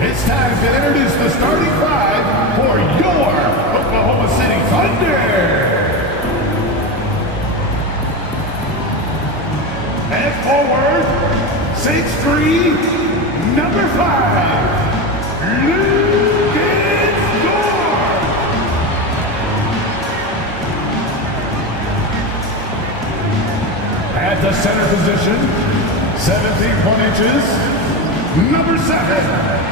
It's time to introduce the starting five for your Oklahoma City Thunder. At forward, 6'3", number 5, Lucas Dorn. At the center position, 17 inches, number 7,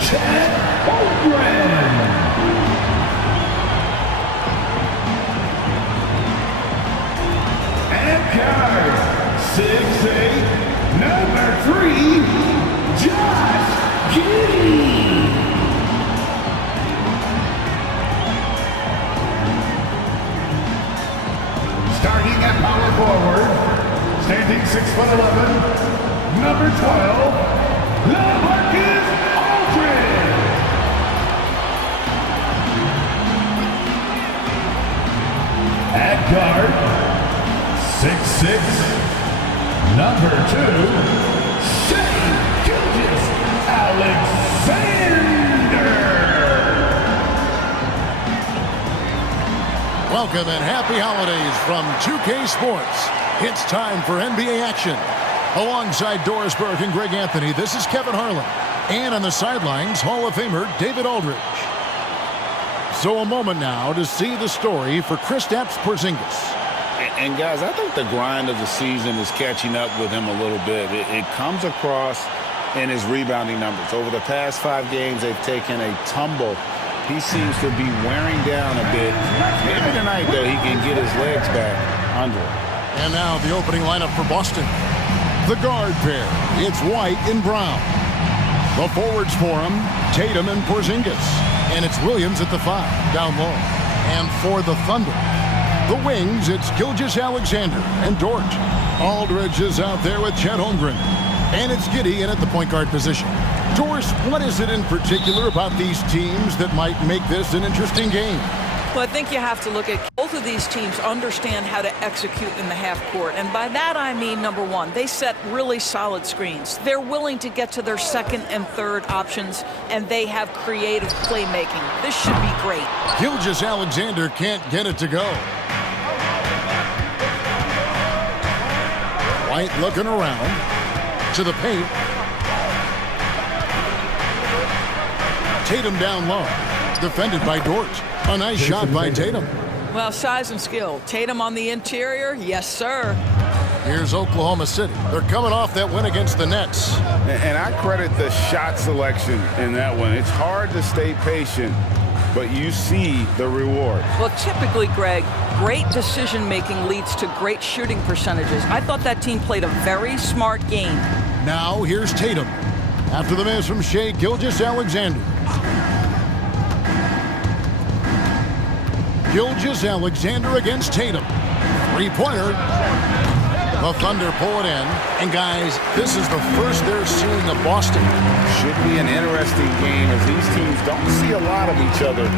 Chet Holmgren. And guard, 6'8", number 3, Josh Giddey. Starting at power forward, standing 6'11", number 12, LaMarcus Aldridge. At guard, 6'6", number 2, Shai Gilgeous-Alexander. Welcome and happy holidays from 2K Sports. It's time for NBA action. Alongside Doris Burke and Greg Anthony, this is Kevin Harlan. And on the sidelines, Hall of Famer David Aldridge. So a moment now to see the story for Kristaps Porzingis. And guys, I think the grind of the season is catching up with him a little bit. It comes across in his rebounding numbers. Over the past 5 games, they've taken a tumble. He seems to be wearing down a bit. Maybe tonight, though, he can get his legs back under it. And now the opening lineup for Boston. The guard pair, it's White and Brown. The forwards for him, Tatum and Porzingis. And it's Williams at the 5, down low. And for the Thunder, the wings, it's Gilgeous-Alexander and Dort. Aldridge is out there with Chet Holmgren. And it's Giddey in at the point guard position. Doris, what is it in particular about these teams that might make this an interesting game? Well, I think you have to look at both of these teams understand how to execute in the half court. And by that, I mean, number one, they set really solid screens. They're willing to get to their second and third options, and they have creative playmaking. This should be great. Gilgeous-Alexander can't get it to go. White looking around to the paint. Tatum down low, defended by Dort. A nice shot by Tatum. Well, size and skill. Tatum on the interior, yes, sir. Here's Oklahoma City. They're coming off that win against the Nets. And I credit the shot selection in that one. It's hard to stay patient, but you see the reward. Well, typically, Greg, great decision-making leads to great shooting percentages. I thought that team played a very smart game. Now here's Tatum. After the miss from Shai Gilgeous-Alexander. Gilgeous-Alexander against Tatum. Three-pointer. The Thunder pull it in. And guys, this is the first they're seeing of Boston. Should be an interesting game as these teams don't see a lot of each other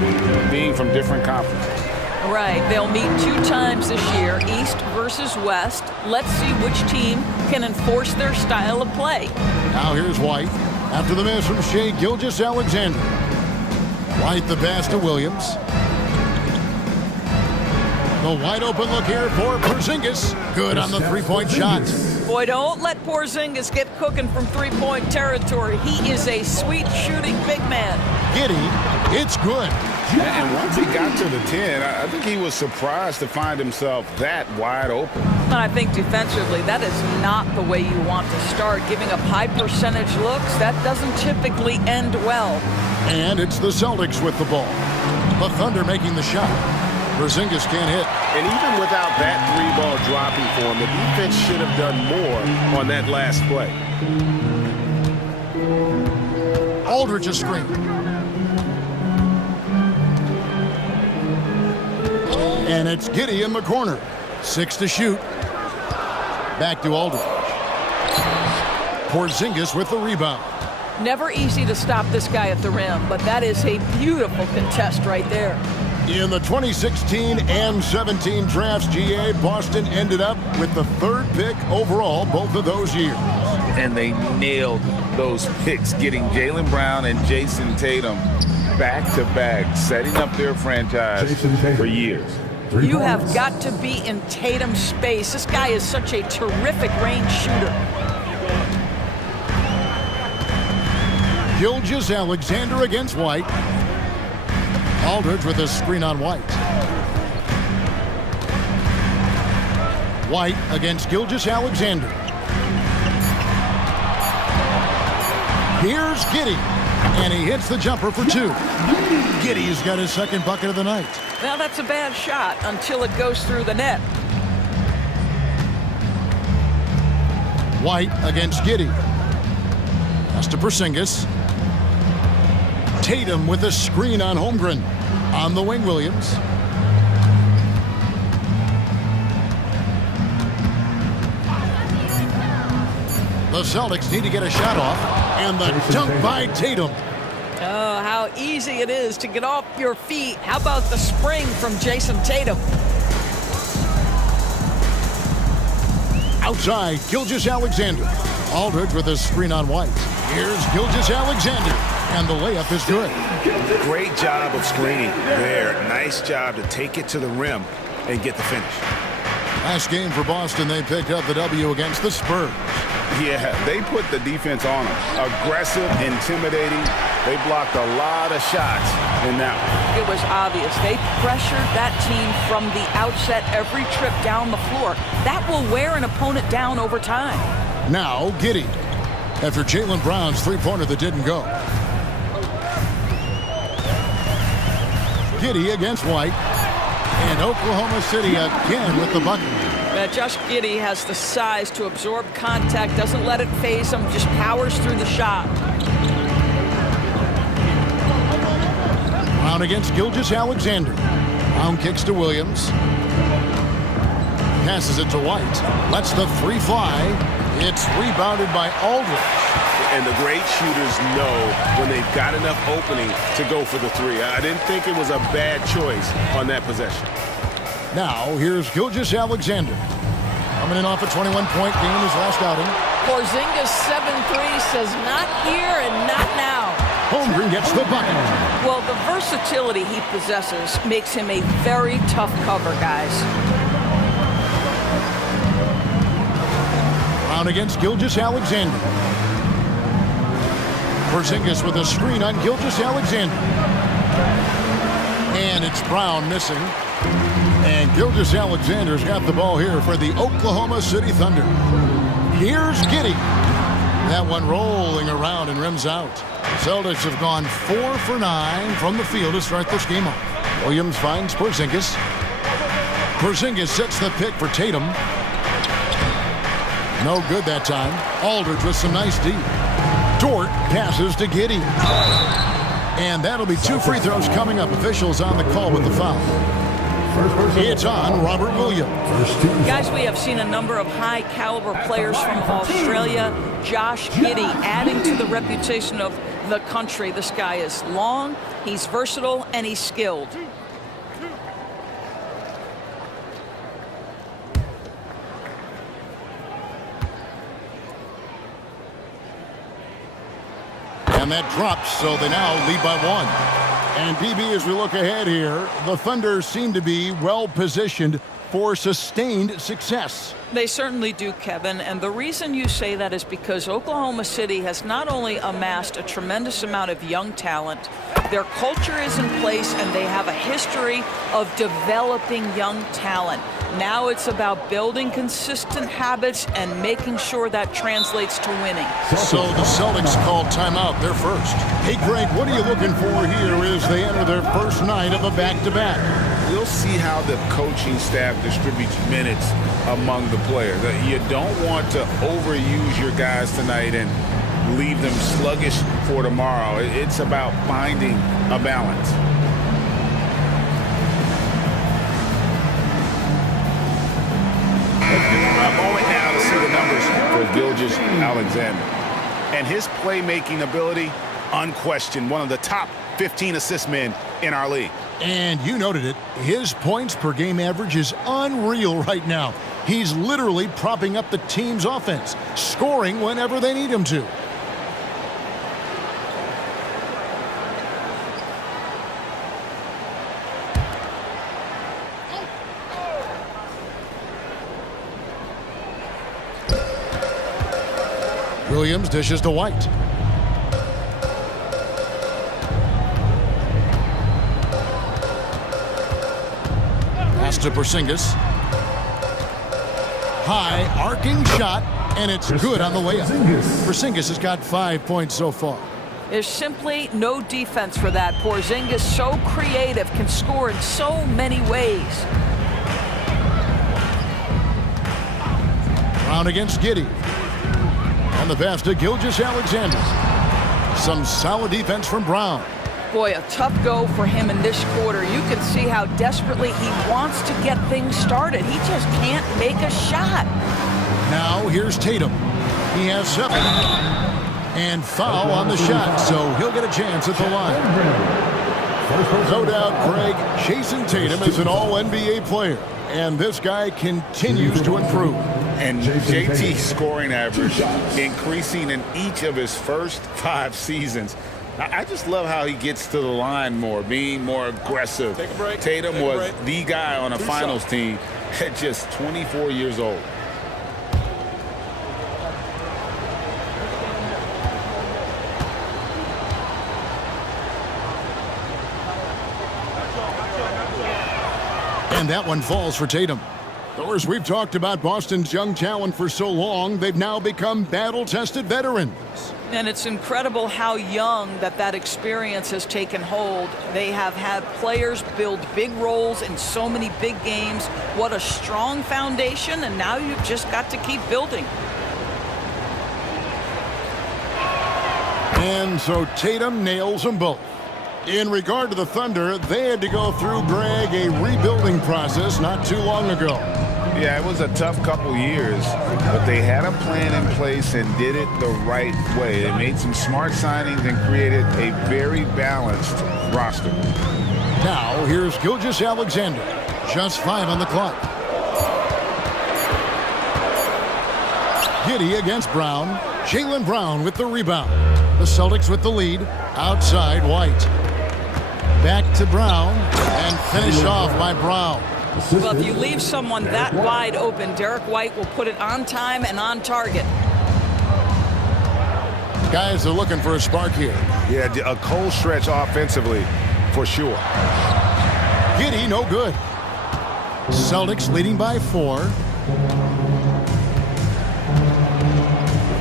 being from different conferences. Right. They'll meet 2 times this year, East versus West. Let's see which team can enforce their style of play. Now here's White. After the miss from Shai Gilgeous-Alexander. White the pass to Williams. The wide open look here for Porzingis. Good on the three-point shot. Boy, don't let Porzingis get cooking from three-point territory. He is a sweet shooting big man. Giddey, it's good. And once he got to the 10, I think he was surprised to find himself that wide open. And I think defensively, that is not the way you want to start. Giving up high percentage looks, that doesn't typically end well. And it's the Celtics with the ball. The Thunder making the shot. Porzingis can't hit. And even without that 3-ball dropping for him, the defense should have done more on that last play. Aldridge a screen. And it's Giddey in the corner. 6 to shoot. Back to Aldridge. Porzingis with the rebound. Never easy to stop this guy at the rim, but that is a beautiful contest right there. In the 2016 and 17 drafts, GA, Boston ended up with the 3rd pick overall both of those years. And they nailed those picks, getting Jaylen Brown and Jason Tatum back-to-back, setting up their franchise for years. You have got to be in Tatum's space. This guy is such a terrific range shooter. Gilgeous-Alexander against White. Aldridge with a screen on White. White against Gilgeous-Alexander. Here's Giddey, and he hits the jumper for two. Giddey's got his second bucket of the night. Now that's a bad shot until it goes through the net. White against Giddey. Pass to Porzingis. Tatum with a screen on Holmgren. On the wing, Williams. The Celtics need to get a shot off. And the dunk by Tatum. Oh, how easy it is to get off your feet. How about the spring from Jason Tatum? Outside, Gilgeous-Alexander. Aldridge with a screen on White. Here's Gilgeous-Alexander. And the layup is good. Great job of screening there. Nice job to take it to the rim and get the finish. Last game for Boston, they picked up the W against the Spurs. Yeah, they put the defense on them. Aggressive, intimidating. They blocked a lot of shots in that one. It was obvious. They pressured that team from the outset every trip down the floor. That will wear an opponent down over time. Now, Giddey. After Jaylen Brown's three-pointer that didn't go. Giddey against White. And Oklahoma City again with the bucket. Josh Giddey has the size to absorb contact, doesn't let it phase him, just powers through the shot. Brown against Gilgeous-Alexander. Brown kicks to Williams. Passes it to White. Lets the three fly. It's rebounded by Aldridge. And the great shooters know when they've got enough opening to go for the three. I didn't think it was a bad choice on that possession. Now, here's Gilgeous-Alexander. Coming in off a 21-point game in his last outing. Porzingis 7-3 says not here and not now. Holmgren gets the bucket. Well, the versatility he possesses makes him a very tough cover, guys. Brown against Gilgeous-Alexander. Porzingis with a screen on Gilgeous-Alexander. And it's Brown missing. And Gilgeous-Alexander's got the ball here for the Oklahoma City Thunder. Here's Giddey. That one rolling around and rims out. The Celtics have gone 4 for 9 from the field to start this game off. Williams finds Porzingis. Porzingis sets the pick for Tatum. No good that time. Aldridge with some nice D. Dort passes to Giddey. And that'll be 2 free throws coming up. Officials on the call with the foul. It's on Robert Williams. Guys, we have seen a number of high-caliber players from Australia. Josh Giddey adding to the reputation of the country. This guy is long, he's versatile, and he's skilled. And that drops, so they now lead by 1. And PB, as we look ahead here, the Thunder seem to be well positioned for sustained success. They certainly do, Kevin, and the reason you say that is because Oklahoma City has not only amassed a tremendous amount of young talent, their culture is in place and they have a history of developing young talent. Now it's about building consistent habits and making sure that translates to winning. So the Celtics called timeout. They're first. Hey, Greg, what are you looking for here as they enter their first night of a back-to-back? We'll see how the coaching staff distributes minutes among the players. You don't want to overuse your guys tonight and leave them sluggish for tomorrow. It's about finding a balance. A moment now to see the numbers for Gilgeous-Alexander. And his playmaking ability, unquestioned, one of the top 15 assist men in our league. And you noted it, his points per game average is unreal right now. He's literally propping up the team's offense, scoring whenever they need him to. Williams dishes to White. Pass to Porzingis. High arcing shot, and it's good on the way up. Porzingis has got 5 points so far. There's simply no defense for that. Porzingis, so creative, can score in so many ways. Brown against Giddey. And the pass to Gilgeous-Alexander. Some solid defense from Brown. Boy, a tough go for him in this quarter. You can see how desperately he wants to get things started. He just can't make a shot. Now here's Tatum. He has 7. And foul on the shot, so he'll get a chance at the line. No doubt, Greg, Jason Tatum is an all-NBA player. And this guy continues to improve. And JT's scoring average increasing in each of his first 5 seasons. I just love how he gets to the line more, being more aggressive. Tatum was the guy on a finals team at just 24 years old. And that one falls for Tatum. Of course, we've talked about Boston's young talent for so long, they've now become battle-tested veterans. And it's incredible how young that experience has taken hold. They have had players build big roles in so many big games. What a strong foundation, and now you've just got to keep building. And so Tatum nails them both. In regard to the Thunder, they had to go through, Greg, a rebuilding process not too long ago. Yeah, it was a tough couple years, but they had a plan in place and did it the right way. They made some smart signings and created a very balanced roster. Now, here's Gilgeous-Alexander. Just 5 on the clock. Giddey against Brown. Jaylen Brown with the rebound. The Celtics with the lead. Outside, White. Back to Brown, and finished off by Brown. Well, if you leave someone that wide open, Derek White will put it on time and on target. Guys are looking for a spark here. Yeah, a cold stretch offensively, for sure. Giddey, no good. Celtics leading by 4.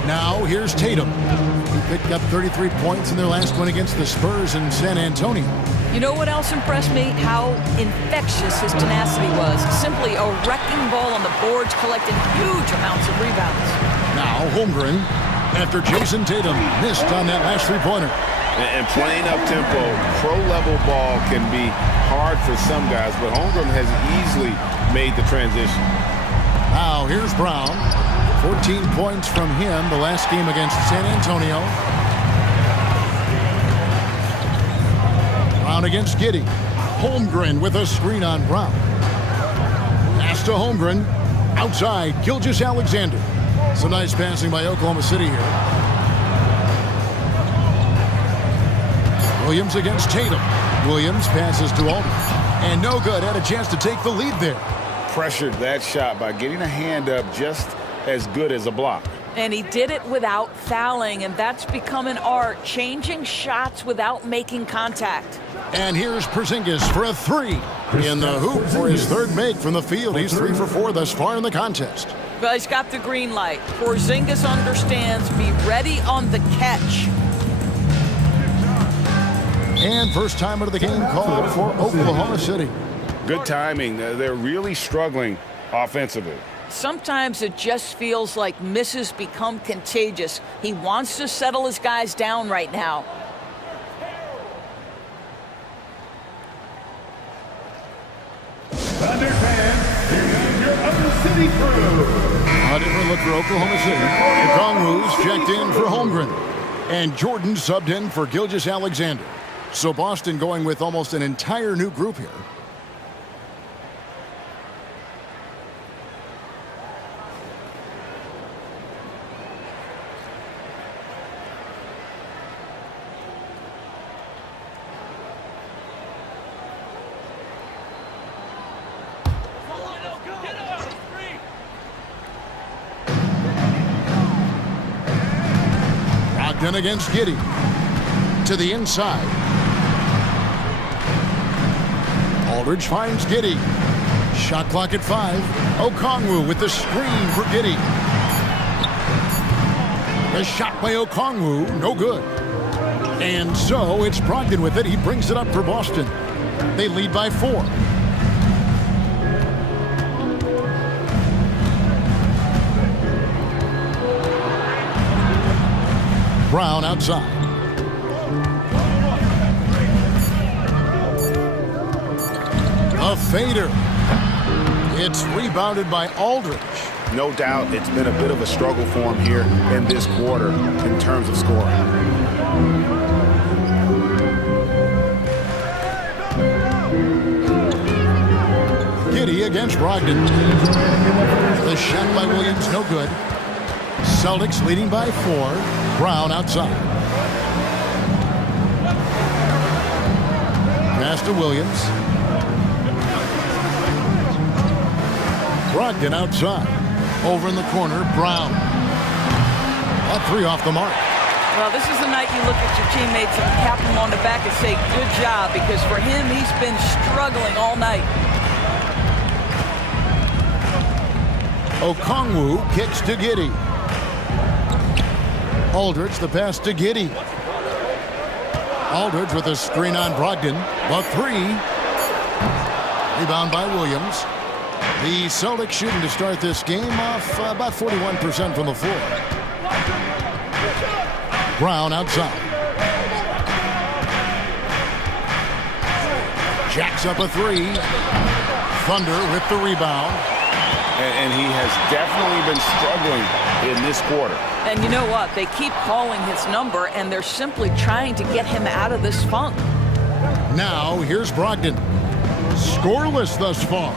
Now, here's Tatum. He picked up 33 points in their last one against the Spurs in San Antonio. You know what else impressed me? How infectious his tenacity was. Simply a wrecking ball on the boards, collecting huge amounts of rebounds. Now Holmgren, after Jason Tatum missed on that last three-pointer. And playing up-tempo, pro-level ball can be hard for some guys, but Holmgren has easily made the transition. Now here's Brown. 14 points from him the last game against San Antonio. Brown against Giddey. Holmgren with a screen on Brown. Pass to Holmgren. Outside, Gilgeous-Alexander. Some nice passing by Oklahoma City here. Williams against Tatum. Williams passes to Aldridge. And no good. Had a chance to take the lead there. Pressured that shot by getting a hand up just as good as a block. And he did it without fouling, and that's become an art, changing shots without making contact. And here's Porzingis for a 3. In the hoop for his 3rd make from the field. He's 3 for 4 thus far in the contest. But he's got the green light. Porzingis understands, be ready on the catch. And first time out of the game called for Oklahoma City. Good timing. They're really struggling offensively. Sometimes it just feels like misses become contagious. He wants to settle his guys down right now. Thunder fans, here comes your Upper City crew. A different look for Oklahoma City. Okongwu's checked in for Holmgren. And Jordan subbed in for Gilgeous-Alexander. So Boston going with almost an entire new group here. Brogdon against Giddey. To the inside. Aldridge finds Giddey. Shot clock at 5. Okongwu with the screen for Giddey. The shot by Okongwu, no good. And so it's Brogdon with it. He brings it up for Boston. They lead by 4. Brown outside. A fader. It's rebounded by Aldridge. No doubt it's been a bit of a struggle for him here in this quarter in terms of scoring. Giddey against Brogdon. The shot by Williams, no good. Celtics leading by 4. Brown outside. Pass to Williams. Brogdon outside. Over in the corner, Brown. A 3 off the mark. Well, this is the night you look at your teammates and tap them on the back and say, good job, because for him, he's been struggling all night. Okongwu kicks to Giddey. Aldridge, the pass to Giddey. Aldridge with a screen on Brogdon. The 3. Rebound by Williams. The Celtics shooting to start this game off about 41% from the floor. Brown outside. Jacks up a 3. Thunder with the rebound. And he has definitely been struggling in this quarter. And you know what? They keep calling his number, and they're simply trying to get him out of this funk. Now, here's Brogdon. Scoreless thus far.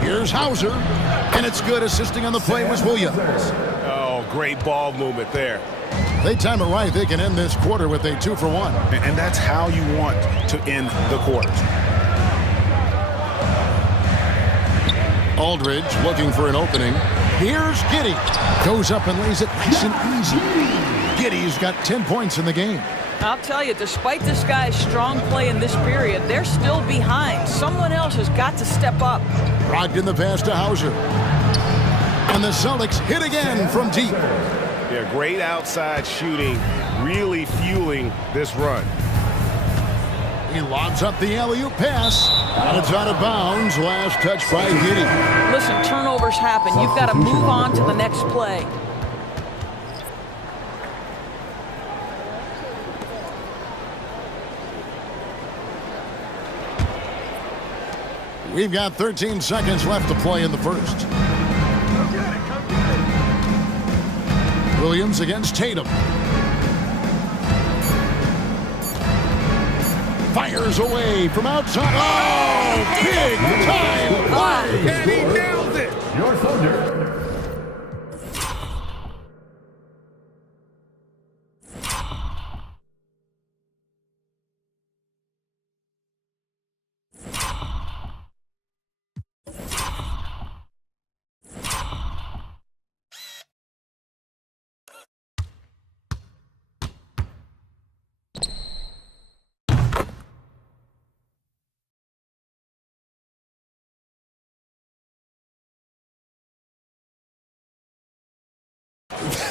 Here's Hauser. And it's good. Assisting on the play was Williams. Oh, great ball movement there. They time it right. They can end this quarter with a 2-for-1. And that's how you want to end the quarters. Aldridge looking for an opening. Here's Giddey. Goes up and lays it nice and easy. Giddey's got 10 points in the game. I'll tell you, despite this guy's strong play in this period, they're still behind. Someone else has got to step up. Brogdon the pass to Hauser. And the Celtics hit again from deep. Yeah, great outside shooting, really fueling this run. He lobs up the alley-oop pass. And it's out of bounds. Last touch by Giddey. Listen, turnovers happen. You've got to move on to the next play. We've got 13 seconds left to play in the first. Williams against Tatum. Fires away from outside. Oh, big time play. And he nails it. Your Thunder.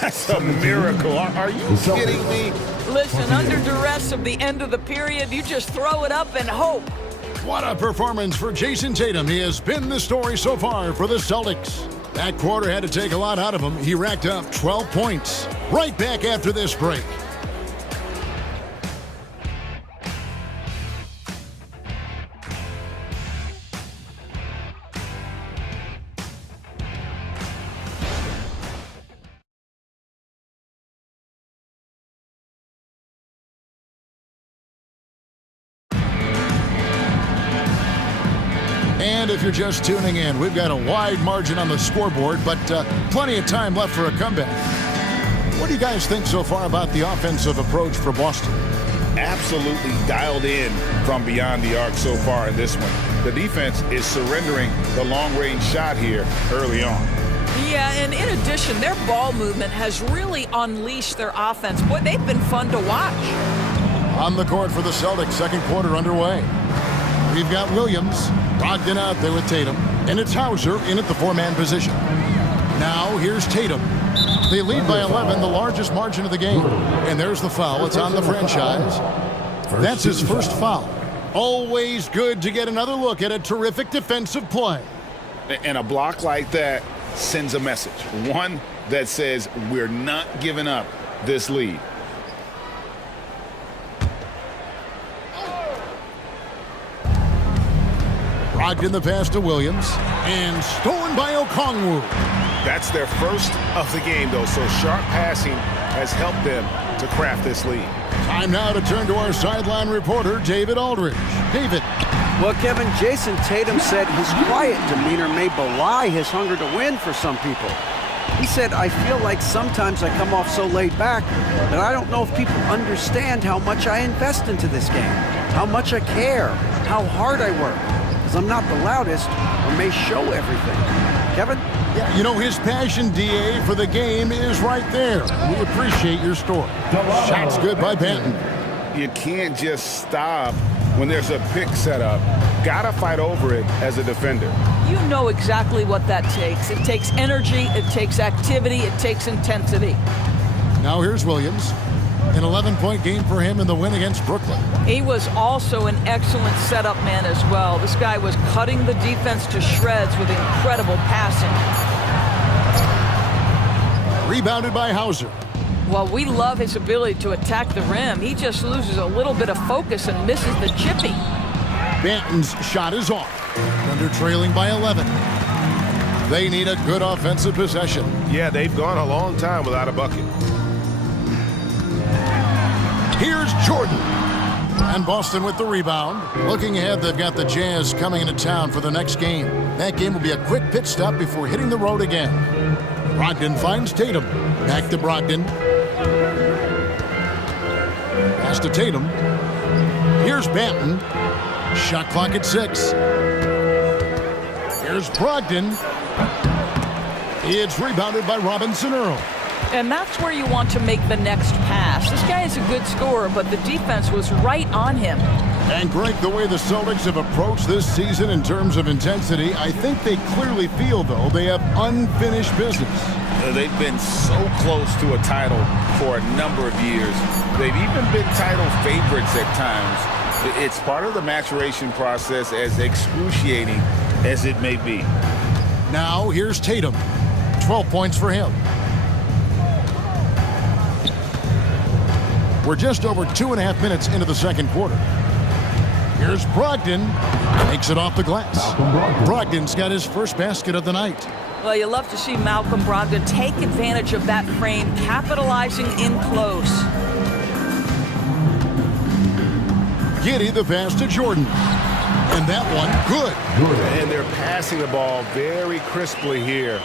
That's a miracle. Are you kidding me? Listen, under duress of the end of the period, you just throw it up and hope. What a performance for Jason Tatum. He has been the story so far for the Celtics. That quarter had to take a lot out of him. He racked up 12 points. Right back after this break. And if you're just tuning in, we've got a wide margin on the scoreboard, but plenty of time left for a comeback. What do you guys think so far about the offensive approach for Boston? Absolutely dialed in from beyond the arc so far in this one. The defense is surrendering the long-range shot here early on. Yeah, and in addition, their ball movement has really unleashed their offense. Boy, they've been fun to watch. On the court for the Celtics, second quarter underway. We've got Williams, Brogdon out there with Tatum, and it's Hauser in at the four-man position. Now here's Tatum. They lead by 11, the largest margin of the game. And there's the foul. It's on the franchise. That's his first foul. Always good to get another look at a terrific defensive play. And a block like that sends a message. One that says we're not giving up this lead. Brogdon the pass to Williams. And stolen by Okongwu. That's their first of the game, though, so sharp passing has helped them to craft this lead. Time now to turn to our sideline reporter, David Aldridge. David. Well, Kevin, Jason Tatum said his quiet demeanor may belie his hunger to win for some people. He said, I feel like sometimes I come off so laid back that I don't know if people understand how much I invest into this game, how much I care, how hard I work, because I'm not the loudest or may show everything. Kevin? Yeah, you know, his passion, D.A., for the game is right there. We appreciate your story. Shot's good by Benton. You can't just stop when there's a pick set up. Gotta fight over it as a defender. You know exactly what that takes. It takes energy, it takes activity, it takes intensity. Now here's Williams. An 11-point game for him in the win against Brooklyn. He was also an excellent setup man as well. This guy was cutting the defense to shreds with incredible passing. Rebounded by Hauser. Well, we love his ability to attack the rim. He just loses a little bit of focus and misses the chippy. Benton's shot is off. Thunder trailing by 11. They need a good offensive possession. Yeah, they've gone a long time without a bucket. Here's Jordan. And Boston with the rebound. Looking ahead, they've got the Jazz coming into town for the next game. That game will be a quick pit stop before hitting the road again. Brogdon finds Tatum. Back to Brogdon. Pass to Tatum. Here's Benton. Shot clock at 6. Here's Brogdon. It's rebounded by Robinson Earl. And that's where you want to make the next pass. This guy is a good scorer, but the defense was right on him. And Greg, the way the Celtics have approached this season in terms of intensity, I think they clearly feel, though, they have unfinished business. They've been so close to a title for a number of years. They've even been title favorites at times. It's part of the maturation process, as excruciating as it may be. Now here's Tatum. 12 points for him. We're just over 2.5 minutes into the second quarter. Here's Brogdon. Makes it off the glass. Brogdon's got his first basket of the night. Well, you love to see Malcolm Brogdon take advantage of that frame, capitalizing in close. Giddey the pass to Jordan. And that one, good. And they're passing the ball very crisply here.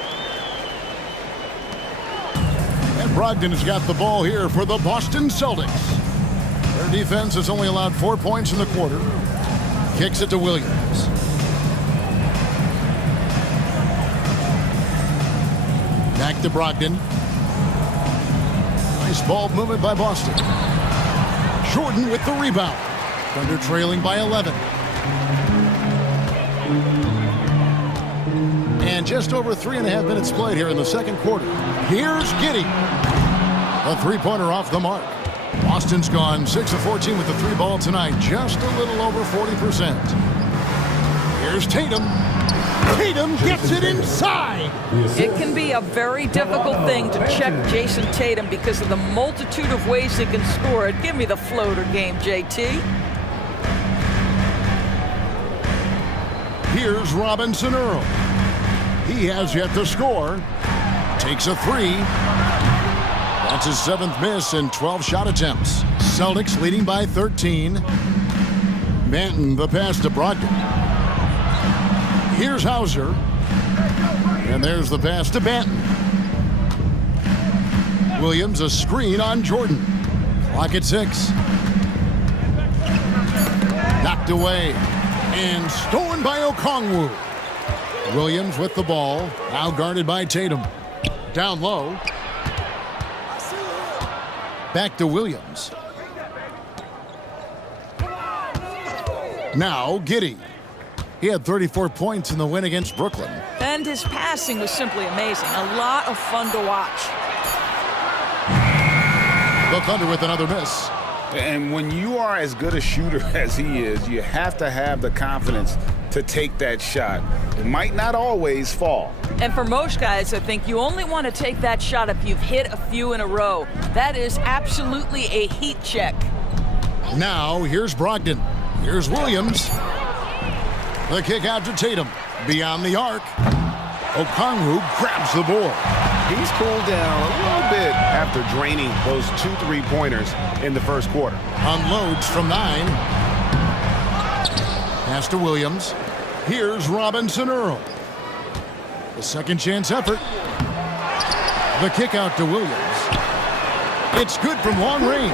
And Brogdon has got the ball here for the Boston Celtics. Their defense has only allowed 4 points in the quarter. Kicks it to Williams. Back to Brogdon. Nice ball movement by Boston. Jordan with the rebound. Thunder trailing by 11. And just over 3.5 minutes played here in the second quarter. Here's Giddey. A three-pointer off the mark. Boston's gone 6 of 14 with the three ball tonight. Just a little over 40%. Here's Tatum. Tatum gets it inside. It can be a very difficult thing to check Jason Tatum because of the multitude of ways he can score it. Give me the floater game, JT. Here's Robinson Earl. He has yet to score. Takes a three. That's his 7th miss in 12 shot attempts. Celtics leading by 13. Benton the pass to Brogdon. Here's Hauser. And there's the pass to Benton. Williams a screen on Jordan. Clock at 6. Knocked away. And stolen by Okongwu. Williams with the ball. Now guarded by Tatum. Down low. Back to Williams. Now Giddey. He had 34 points in the win against Brooklyn. And his passing was simply amazing. A lot of fun to watch. The Thunder with another miss. And when you are as good a shooter as he is, you have to have the confidence to take that shot. It might not always fall. And for most guys, I think you only want to take that shot if you've hit a few in a row. That is absolutely a heat check. Now here's Brogdon. Here's Williams. The kick out to Tatum. Beyond the arc. Okongwu grabs the board. He's cooled down a little bit after draining those 2 3-pointers in the first quarter. Unloads from 9. Pass to Williams. Here's Robinson Earl. The second chance effort. The kick out to Williams. It's good from long range.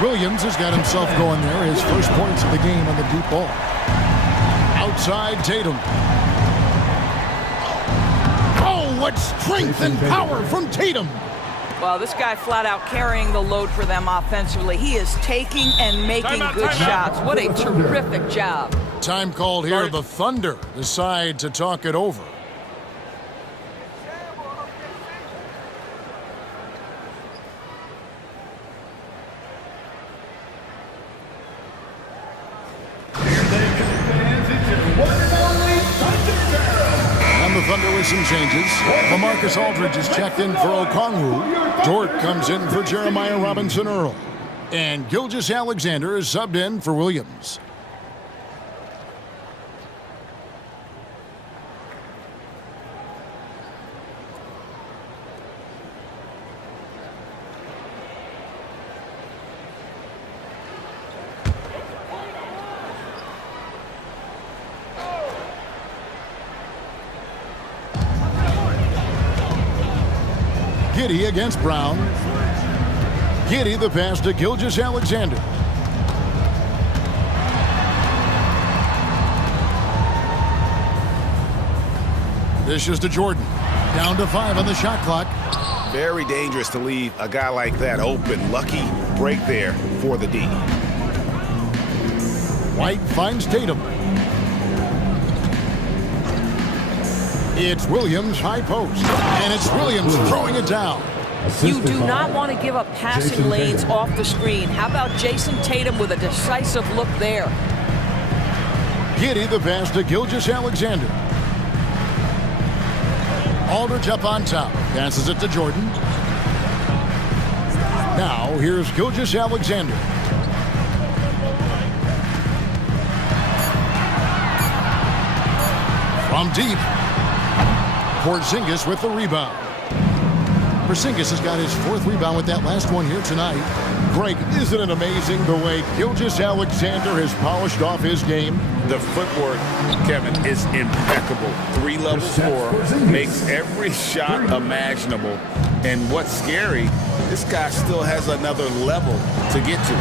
Williams has got himself going there. His first points of the game on the deep ball. Outside Tatum. Oh, what strength and power from Tatum. Well, this guy flat out carrying the load for them offensively. He is taking and making good shots. What a terrific job. Time called here. The Thunder decide to talk it over. And the Thunder with some changes. LaMarcus Aldridge is checked in for Okongwu. Dort comes in for Jeremiah Robinson Earl. And Gilgeous-Alexander is subbed in for Williams. Giddey against Brown. Giddey the pass to Gilgeous-Alexander. This is to Jordan. Down to 5 on the shot clock. Very dangerous to leave a guy like that open. Lucky break there for the D. White finds Tatum. It's Williams high post. And it's Williams throwing it down. You do not want to give up passing lanes off the screen. How about Jason Tatum with a decisive look there? Giddey the pass to Gilgeous-Alexander. Aldridge up on top. Passes it to Jordan. Now here's Gilgeous-Alexander. From deep. Porzingis with the rebound. Porzingis has got his 4th rebound with that last one here tonight. Greg, isn't it amazing the way Gilgeous-Alexander has polished off his game? The footwork, Kevin, is impeccable. 3-level scorer, makes every shot imaginable. And what's scary, this guy still has another level to get to.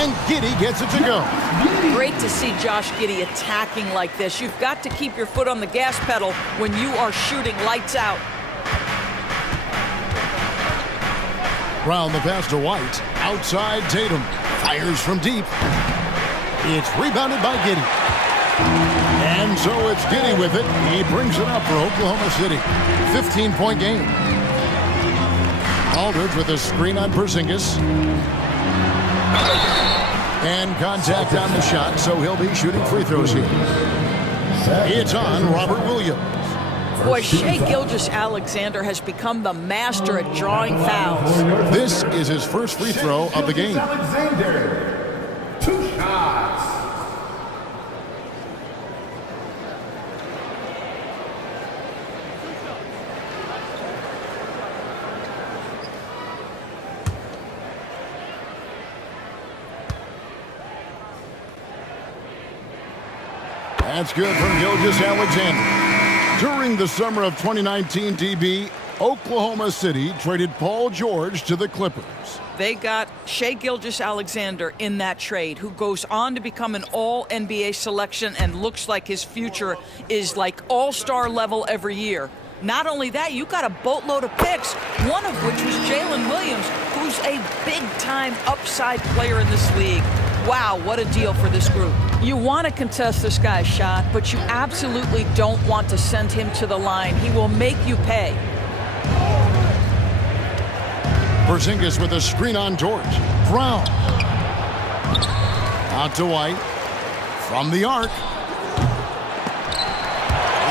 And Giddey gets it to go. Great to see Josh Giddey attacking like this. You've got to keep your foot on the gas pedal when you are shooting lights out. Brown the pass to White. Outside Tatum. Fires from deep. It's rebounded by Giddey. And so it's Giddey with it. He brings it up for Oklahoma City. 15-point game. Aldridge with a screen on Porzingis. And contact on the shot, so he'll be shooting free throws here. It's on Robert Williams. Boy, Shai Gilgeous-Alexander has become the master at drawing fouls. This is his first free throw of the game. Alexander, 2 shots. That's good from Gilgeous-Alexander. During the summer of 2019, DB, Oklahoma City traded Paul George to the Clippers. They got Shai Gilgeous-Alexander in that trade, who goes on to become an all-NBA selection and looks like his future is like all-star level every year. Not only that, you got a boatload of picks, one of which was Jalen Williams, who's a big-time upside player in this league. Wow, what a deal for this group. You want to contest this guy's shot, but you absolutely don't want to send him to the line. He will make you pay. Porzingis with a screen on George. Brown. Out to White. From the arc.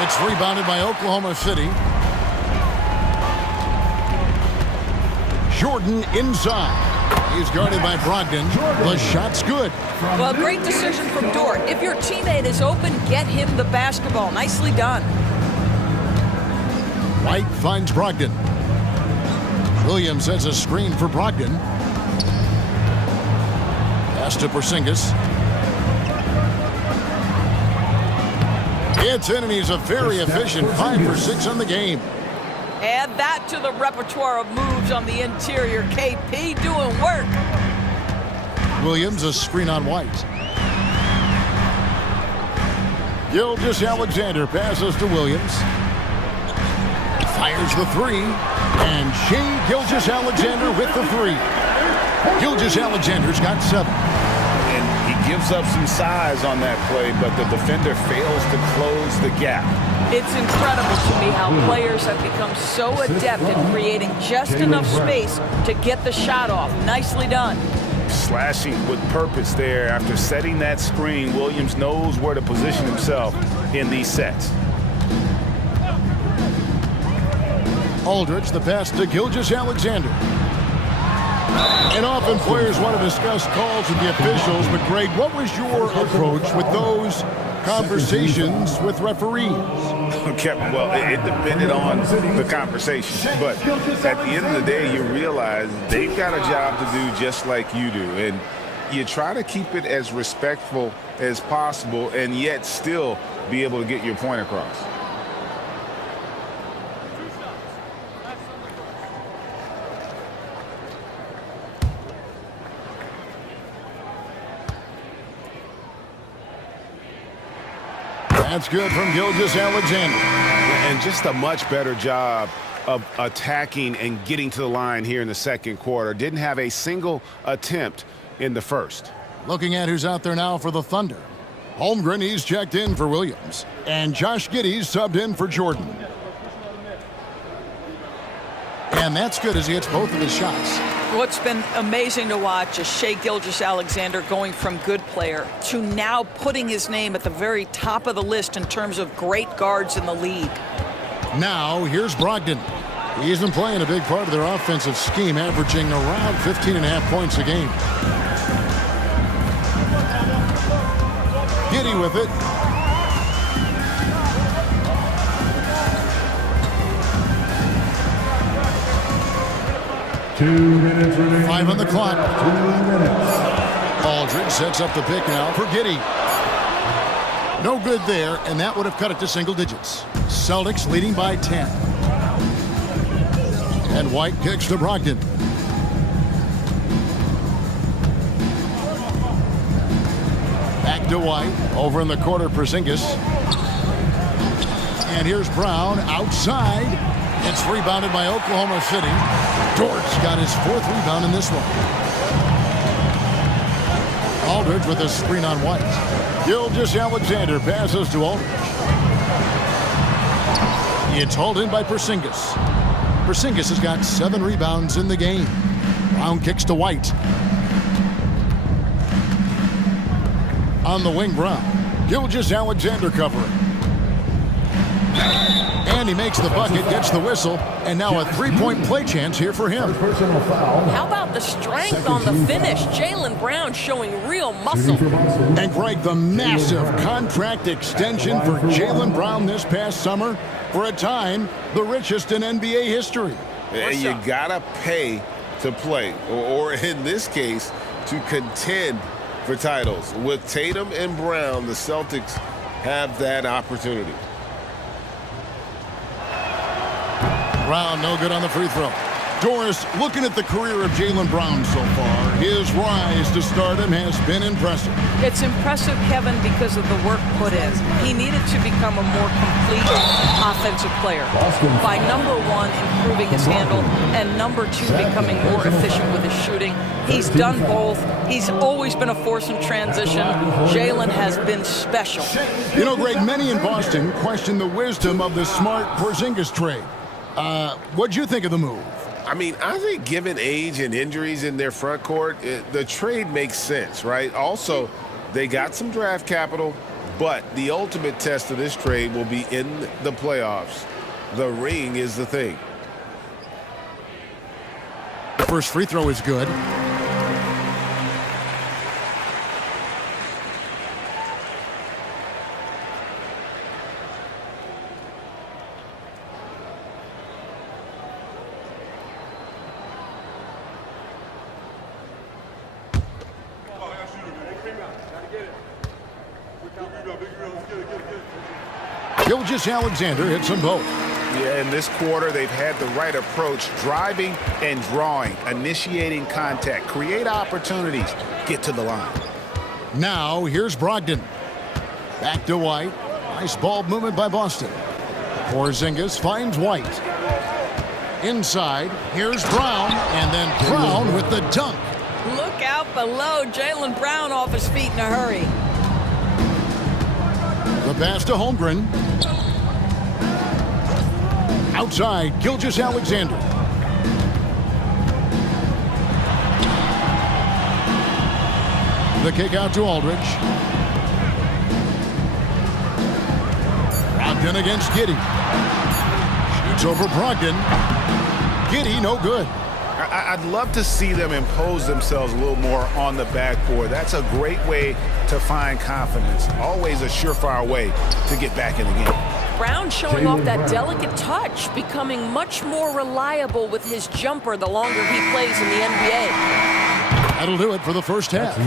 It's rebounded by Oklahoma City. Jordan inside. He's guarded by Brogdon. The shot's good. Well, great decision from Dort. If your teammate is open, get him the basketball. Nicely done. White finds Brogdon. Williams sets a screen for Brogdon. Pass to Porzingis. It's in, and he's a very efficient 5 for 6 on the game. Add that to the repertoire of moves on the interior. KP doing work. Williams a screen on White. Gilgeous-Alexander passes to Williams. Fires the three. And Shai Gilgeous-Alexander with the three. Gilgeous-Alexander's got 7. And he gives up some size on that play, but the defender fails to close the gap. It's incredible to me how players have become so adept at creating just enough space to get the shot off. Nicely done. Slashing with purpose there. After setting that screen, Williams knows where to position himself in these sets. Aldridge, the pass to Gilgeous-Alexander. And often players want to discuss calls with the officials, but Greg, what was your approach with those conversations with referees? Okay, well, it depended on the conversation, but at the end of the day, you realize they've got a job to do just like you do, and you try to keep it as respectful as possible and yet still be able to get your point across. That's good from Gilgeous-Alexander. And just a much better job of attacking and getting to the line here in the second quarter. Didn't have a single attempt in the first. Looking at who's out there now for the Thunder. Holmgren, he's checked in for Williams. And Josh Giddey's subbed in for Jordan. And that's good as he hits both of his shots. What's been amazing to watch is Shai Gilgeous-Alexander going from good player to now putting his name at the very top of the list in terms of great guards in the league. Now, here's Brogdon. He's been playing a big part of their offensive scheme, averaging around 15.5 points a game. Giddey with it. Five on the clock. Aldridge sets up the pick now for Giddey. No good there, and that would have cut it to single digits. Celtics leading by 10. And White kicks to Brogdon. Back to White. Over in the corner, Porzingis. And here's Brown outside. It's rebounded by Oklahoma City. Dort's got his 4th rebound in this one. Aldridge with a screen on White. Gilgeous-Alexander passes to Aldridge. It's hauled in by Porzingis. Porzingis has got 7 rebounds in the game. Brown kicks to White. On the wing, Brown. Gilgeous-Alexander covering. And he makes the bucket, gets the whistle, and now a 3-point play chance here for him. How about the strength on the finish? Jaylen Brown showing real muscle. And Greg, the massive contract extension for Jaylen Brown this past summer, for a time, the richest in NBA history. You gotta pay to play, or in this case, to contend for titles. With Tatum and Brown, the Celtics have that opportunity. Brown no good on the free throw. Doris, looking at the career of Jaylen Brown so far, his rise to stardom has been impressive. It's impressive, Kevin, because of the work put in. He needed to become a more complete offensive player by, number one, improving his handle, and number two, becoming more efficient with his shooting. He's done both. He's always been a force in transition. Jaylen has been special. You know, Greg, many in Boston question the wisdom of the Smart Porzingis trade. What'd you think of the move? I mean, I think given age and injuries in their front court, the trade makes sense, right? Also, they got some draft capital, but the ultimate test of this trade will be in the playoffs. The ring is the thing. The first free throw is good. Gilgeous-Alexander hits them both. Yeah, in this quarter, they've had the right approach, driving and drawing, initiating contact, create opportunities, get to the line. Now, here's Brogdon. Back to White. Nice ball movement by Boston. Porzingis finds White. Inside, here's Brown, and then Brown with the dunk. Look out below. Jaylen Brown off his feet in a hurry. The pass to Holmgren. Outside, Gilgeous-Alexander. The kick out to Aldridge. Brogdon against Giddey. Shoots over Brogdon. Giddey, no good. I'd love to see them impose themselves a little more on the backboard. That's a great way to find confidence. Always a surefire way to get back in the game. Brown showing off that delicate touch, becoming much more reliable with his jumper the longer he plays in the NBA. That'll do it for the first half.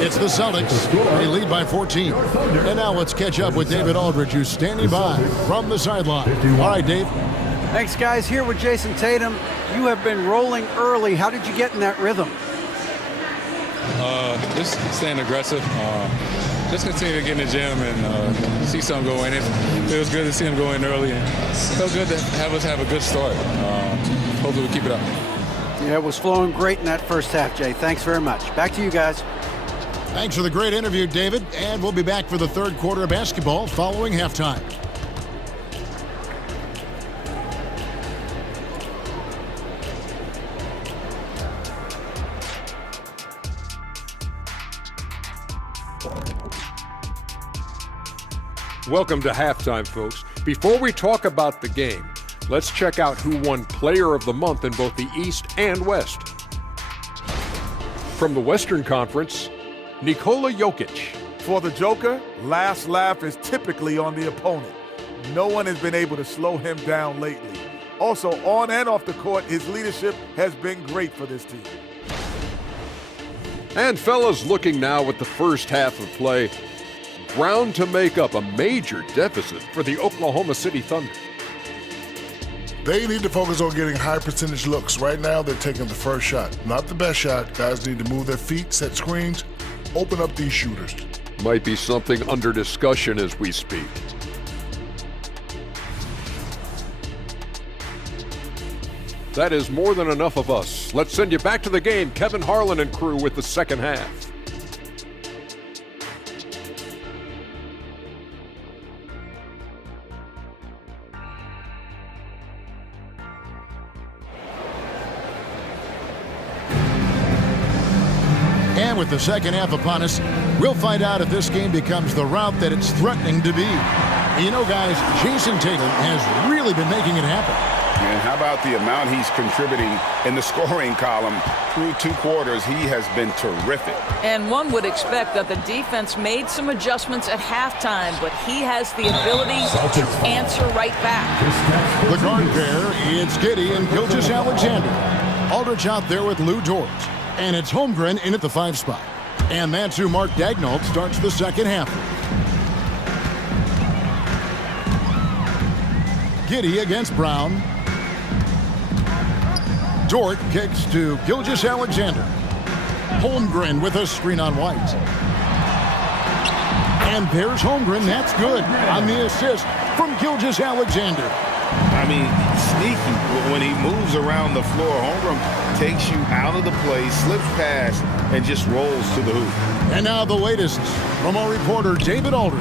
It's the Celtics. They lead by 14. And now let's catch up with David Aldridge, who's standing by from the sideline. All right, Dave. Thanks, guys. Here with Jason Tatum. You have been rolling early. How did you get in that rhythm? Just staying aggressive. Just continue to get in the gym and see something go in. It feels good to see him go in early. And it feels good to have us have a good start. Hopefully we keep it up. Yeah, it was flowing great in that first half, Jay. Thanks very much. Back to you guys. Thanks for the great interview, David. And we'll be back for the third quarter of basketball following halftime. Welcome to halftime, folks. Before we talk about the game, let's check out who won Player of the Month in both the East and West. From the Western Conference, Nikola Jokic. For the Joker, last laugh is typically on the opponent. No one has been able to slow him down lately. Also, on and off the court, his leadership has been great for this team. And fellas, looking now at the first half of play, Brown to make up a major deficit for the Oklahoma City Thunder. They need to focus on getting high percentage looks. Right now, they're taking the first shot. Not the best shot. Guys need to move their feet, set screens, open up these shooters. Might be something under discussion as we speak. That is more than enough of us. Let's send you back to the game. Kevin Harlan and crew with the second half. And with the second half upon us, we'll find out if this game becomes the route that it's threatening to be. You know, guys, Jason Tatum has really been making it happen. And how about the amount he's contributing in the scoring column through two quarters? He has been terrific. And one would expect that the defense made some adjustments at halftime, but he has the ability to answer right back. The guard pair, it's Giddey and Gilgeous-Alexander. Aldridge out there with Lou George. And it's Holmgren in at the 5 spot. And that's who Mark Daigneault starts the second half. Giddey against Brown. Dort kicks to Gilgeous-Alexander. Holmgren with a screen on White. And there's Holmgren. That's good on the assist from Gilgeous-Alexander. I mean, sneaky. When he moves around the floor, Holmgren takes you out of the play, slips past, and just rolls to the hoop. And now the latest from our reporter, David Alder.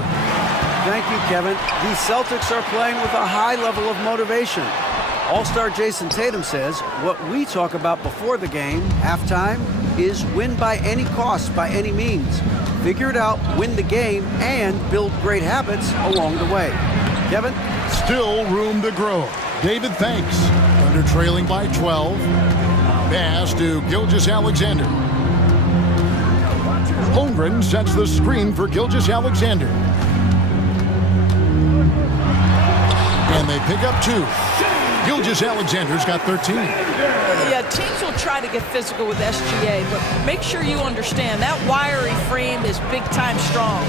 Thank you, Kevin. The Celtics are playing with a high level of motivation. All-star Jason Tatum says what we talk about before the game, halftime, is win by any cost, by any means. Figure it out, win the game, and build great habits along the way. Kevin? Still room to grow. David, thanks. Thunder trailing by 12. Pass to Gilgeous-Alexander. Holmgren sets the screen for Gilgeous-Alexander. And they pick up 2. Gilgeous-Alexander's got 13. Yeah, teams will try to get physical with SGA, but make sure you understand that wiry frame is big-time strong.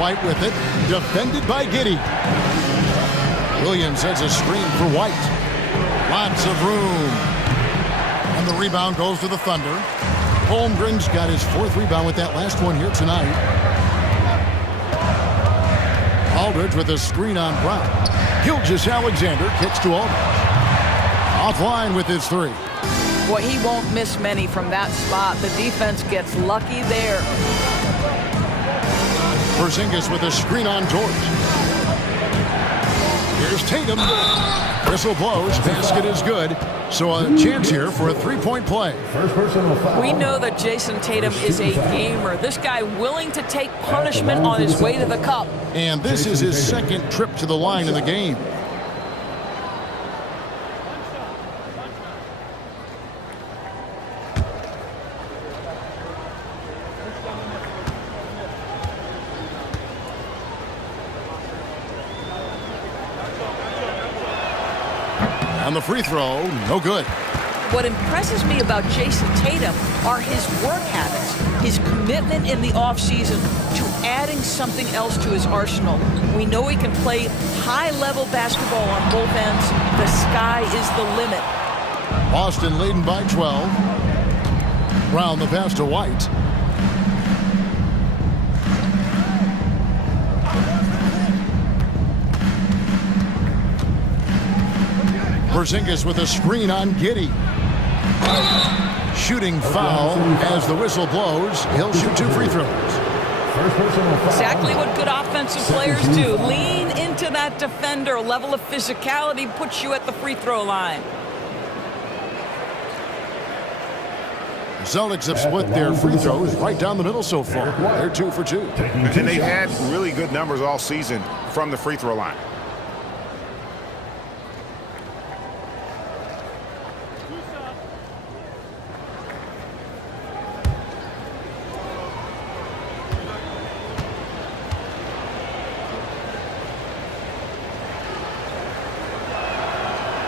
White with it, defended by Giddey. Williams sets a screen for White. Lots of room. And the rebound goes to the Thunder. Holmgren's got his 4th rebound with that last one here tonight. Aldridge with a screen on Brown. Gilgeous-Alexander kicks to Aldridge. Offline with his 3. Boy, he won't miss many from that spot. The defense gets lucky there. Porzingis with a screen on Dort. Here's Tatum. Whistle blows. Basket is good. So a chance here for a 3-point play. We know that Jason Tatum is a gamer. This guy willing to take punishment on his way to the cup. And this is his 2nd trip to the line in the game. On the free throw, no good. What impresses me about Jason Tatum are his work habits, his commitment in the offseason to adding something else to his arsenal. We know he can play high-level basketball on both ends. The sky is the limit. Boston leading by 12. Brown the pass to White. Porzingis with a screen on Giddey. Shooting foul as the whistle blows. He'll shoot 2 free throws. Exactly what good offensive players do. Lean into that defender. A level of physicality puts you at the free throw line. The Celtics have split their free throws right down the middle so far. They're 2 for 2. And they've had really good numbers all season from the free throw line.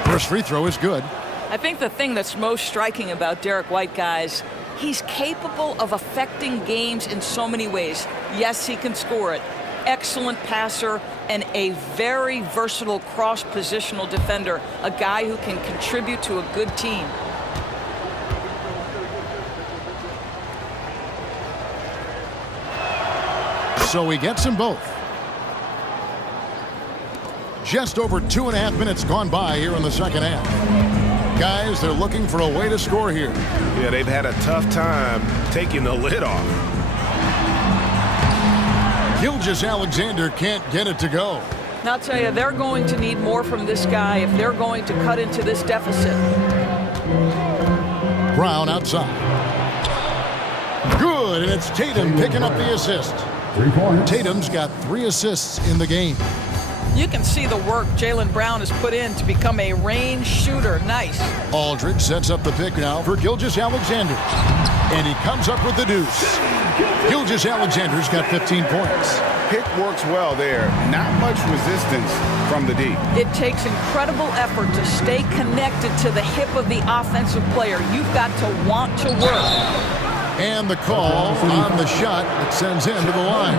First free throw is good. I think the thing that's most striking about Derek White, guys, he's capable of affecting games in so many ways. Yes, he can score it. Excellent passer and a very versatile cross-positional defender, a guy who can contribute to a good team. So he gets them both. Just over 2.5 minutes gone by here in the second half. Guys, they're looking for a way to score here. Yeah, they've had a tough time taking the lid off. Gilgeous-Alexander can't get it to go. Now, I'll tell you, they're going to need more from this guy if they're going to cut into this deficit. Brown outside. Good, and it's Tatum picking up the assist. Tatum's got 3 assists in the game. You can see the work Jaylen Brown has put in to become a range shooter. Nice. Aldridge sets up the pick now for Gilgeous-Alexander. And he comes up with the deuce. Gilgeous-Alexander's got 15 points. Pick works well there. Not much resistance from the D. It takes incredible effort to stay connected to the hip of the offensive player. You've got to want to work. And the call on the shot that sends him to the line.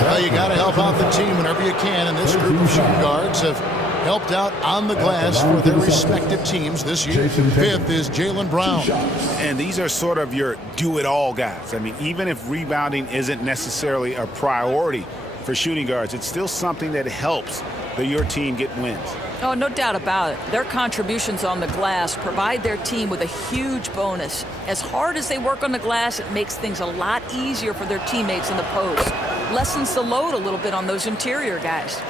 Well, you got to help out the team whenever you can, and this group of shooting guards have helped out on the glass for their respective teams this year. Fifth is Jaylen Brown. And these are sort of your do-it-all guys. I mean, even if rebounding isn't necessarily a priority for shooting guards, it's still something that helps your team get wins. Oh, no doubt about it. Their contributions on the glass provide their team with a huge bonus. As hard as they work on the glass, it makes things a lot easier for their teammates in the post. Lessens the load a little bit on those interior guys.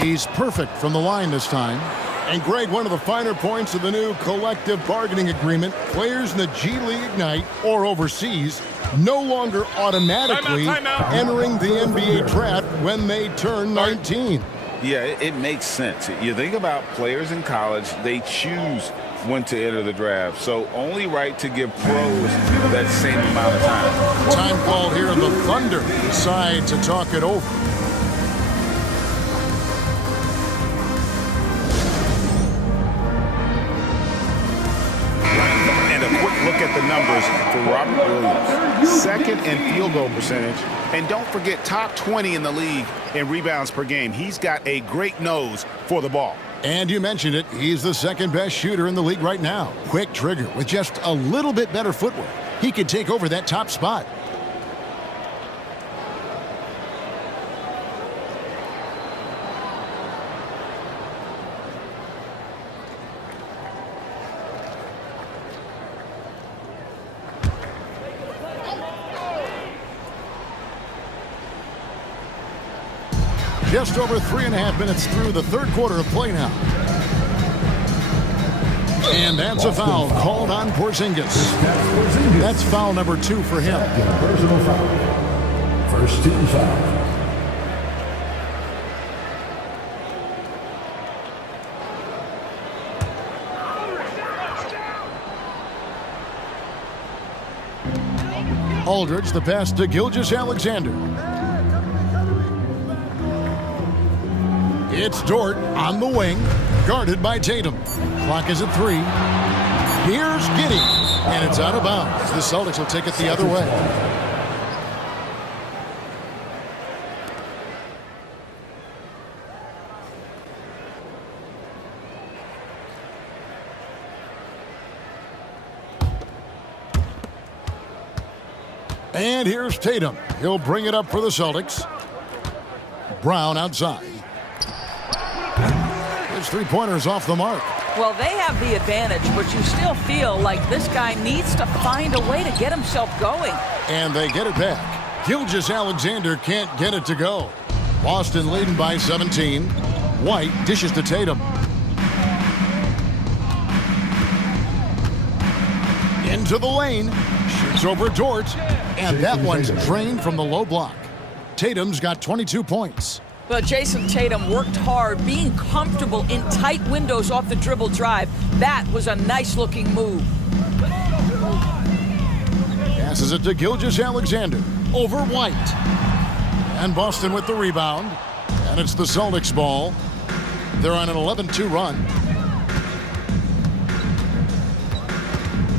He's perfect from the line this time. And Greg, one of the finer points of the new collective bargaining agreement, players in the G League Ignite or overseas no longer automatically entering the NBA draft when they turn 19. Yeah, it makes sense. You think about players in college, they choose when to enter the draft. So only right to give pros that same amount of time. Time called here. The Thunder decide to talk it over. Look at the numbers for Robert Williams. Second in field goal percentage. And don't forget, top 20 in the league in rebounds per game. He's got a great nose for the ball. And you mentioned it, he's the second best shooter in the league right now. Quick trigger with just a little bit better footwork. He could take over that top spot. Just over 3.5 minutes through the third quarter of play now. And that's a foul called on Porzingis. That's foul number 2 for him. Personal foul. First team foul. Aldridge, the pass to Gilgeous-Alexander. It's Dort on the wing, guarded by Tatum. Clock is at 3. Here's Giddey, and it's out of bounds. The Celtics will take it the other way. And here's Tatum. He'll bring it up for the Celtics. Brown outside. His three-pointers off the mark. Well, they have the advantage, but you still feel like this guy needs to find a way to get himself going. And they get it back. Gilgeous-Alexander can't get it to go. Boston leading by 17. White dishes to Tatum. Into the lane. Shoots over Dort. And that one's drained from the low block. Tatum's got 22 points. But Jason Tatum worked hard, being comfortable in tight windows off the dribble drive. That was a nice-looking move. Passes it to Gilgeous-Alexander. Over White. And Boston with the rebound. And it's the Celtics ball. They're on an 11-2 run.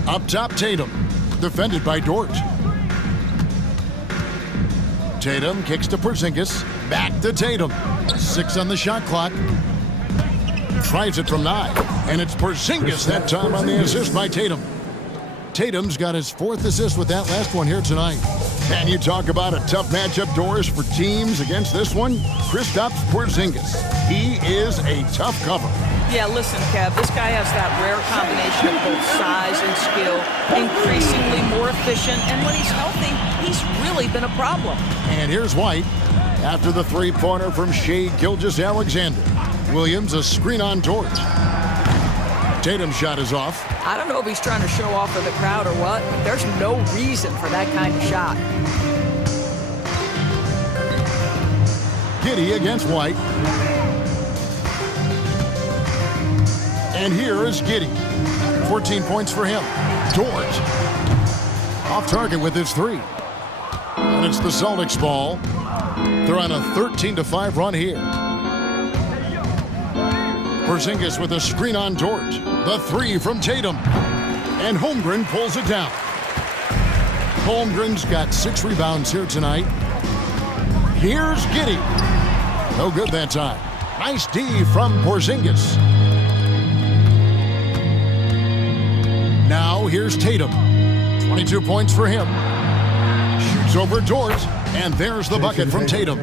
Up top, Tatum. Defended by Dort. Tatum kicks to Porzingis. Back to Tatum. 6 on the shot clock. Tries it from 9. And it's Porzingis that time on the assist by Tatum. Tatum's got his 4th assist with that last one here tonight. And you talk about a tough matchup, Doris, for teams against this one. Kristaps Porzingis. He is a tough cover. Yeah, listen, Kev, this guy has that rare combination of both size and skill, increasingly more efficient, and when he's healthy, he's really been a problem. And here's White after the three-pointer from Shai Gilgeous-Alexander. Williams, a screen on Dort. Tatum's shot is off. I don't know if he's trying to show off for the crowd or what, but there's no reason for that kind of shot. Giddey against White. And here is Giddey. 14 points for him. Dort off target with his 3. And it's the Celtics ball. They're on a 13-5 run here. Porzingis with a screen on Dort. The three from Tatum. And Holmgren pulls it down. Holmgren's got 6 rebounds here tonight. Here's Giddey. No good that time. Nice D from Porzingis. Now here's Tatum. 22 points for him. Shoots over Dort. And there's the bucket from Tatum.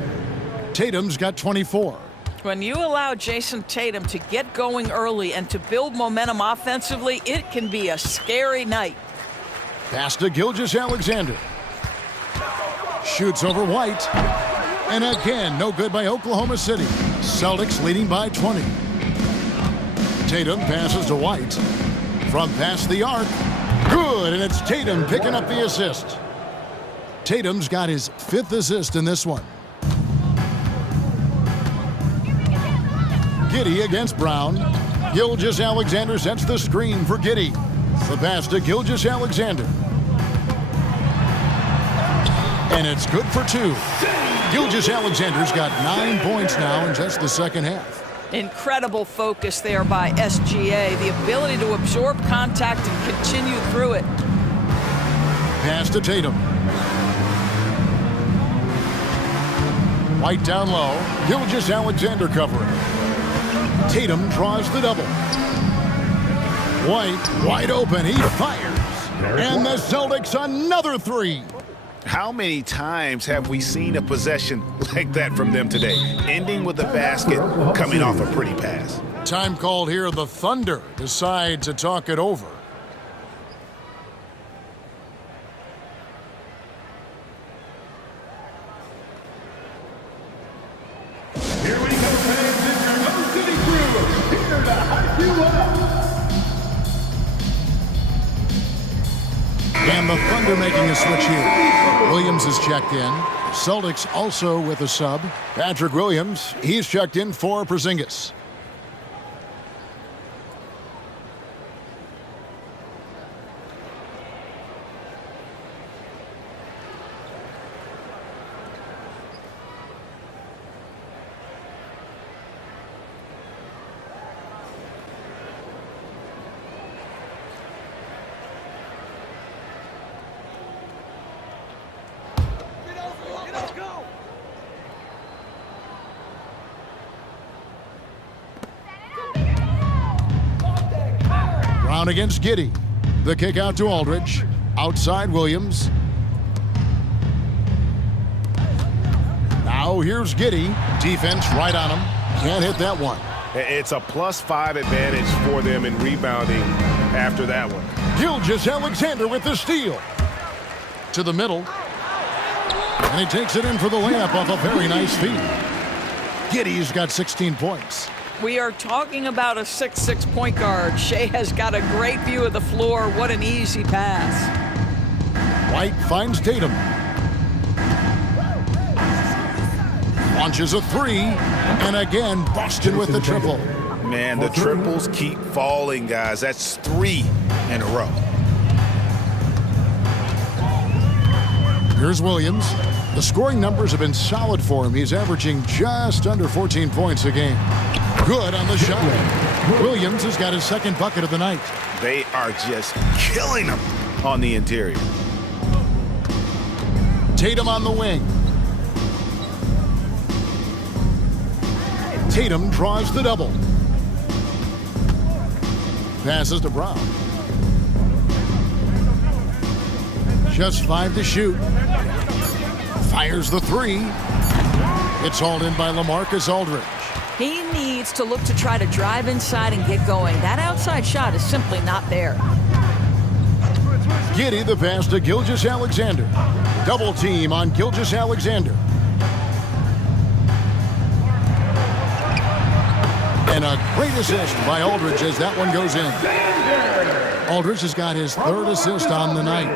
Tatum's got 24. When you allow Jason Tatum to get going early and to build momentum offensively, it can be a scary night. Pass to Gilgeous-Alexander. Shoots over White. And again, no good by Oklahoma City. Celtics leading by 20. Tatum passes to White. From past the arc. Good, and it's Tatum picking up the assist. Tatum's got his 5th assist in this one. Giddey against Brown. Gilgeous-Alexander sets the screen for Giddey. The pass to Gilgeous-Alexander. And it's good for 2. Gilgeous-Alexander's got 9 points now in just the second half. Incredible focus there by SGA. The ability to absorb contact and continue through it. Pass to Tatum. White down low. Gilgeous-Alexander covering. Tatum draws the double. White wide open. He fires. And the Celtics another 3. How many times have we seen a possession like that from them today? Ending with a basket, coming off a pretty pass. Time called here. The Thunder decide to talk it over. Here we go, fans. It's your Mo City crew. Here to hype you up. And the Thunder making a switch here. Williams is checked in. Celtics also with a sub. Patrick Williams, he's checked in for Porzingis. Brown against Giddey. The kick out to Aldridge. Outside Williams. Now here's Giddey. Defense right on him. Can't hit that one. It's a +5 advantage for them in rebounding after that one. Gilgeous-Alexander with the steal. To the middle. And he takes it in for the layup off a very nice feed. Giddey's got 16 points. We are talking about a 6'6" point guard. Shea has got a great view of the floor. What an easy pass. White finds Tatum. Launches a 3. And again, Boston with the triple. Man, the triples keep falling, guys. That's 3 in a row. Here's Williams. The scoring numbers have been solid for him. He's averaging just under 14 points a game. Good on the shot. Williams has got his 2nd bucket of the night. They are just killing them on the interior. Tatum on the wing. Tatum draws the double. Passes to Brown. Just 5 to shoot. Fires the 3. It's hauled in by LaMarcus Aldridge. He needs to look to try to drive inside and get going. That outside shot is simply not there. Giddey the pass to Gilgeous-Alexander. Double team on Gilgeous-Alexander. And a great assist by Aldridge as that one goes in. Aldridge has got his 3rd assist on the night.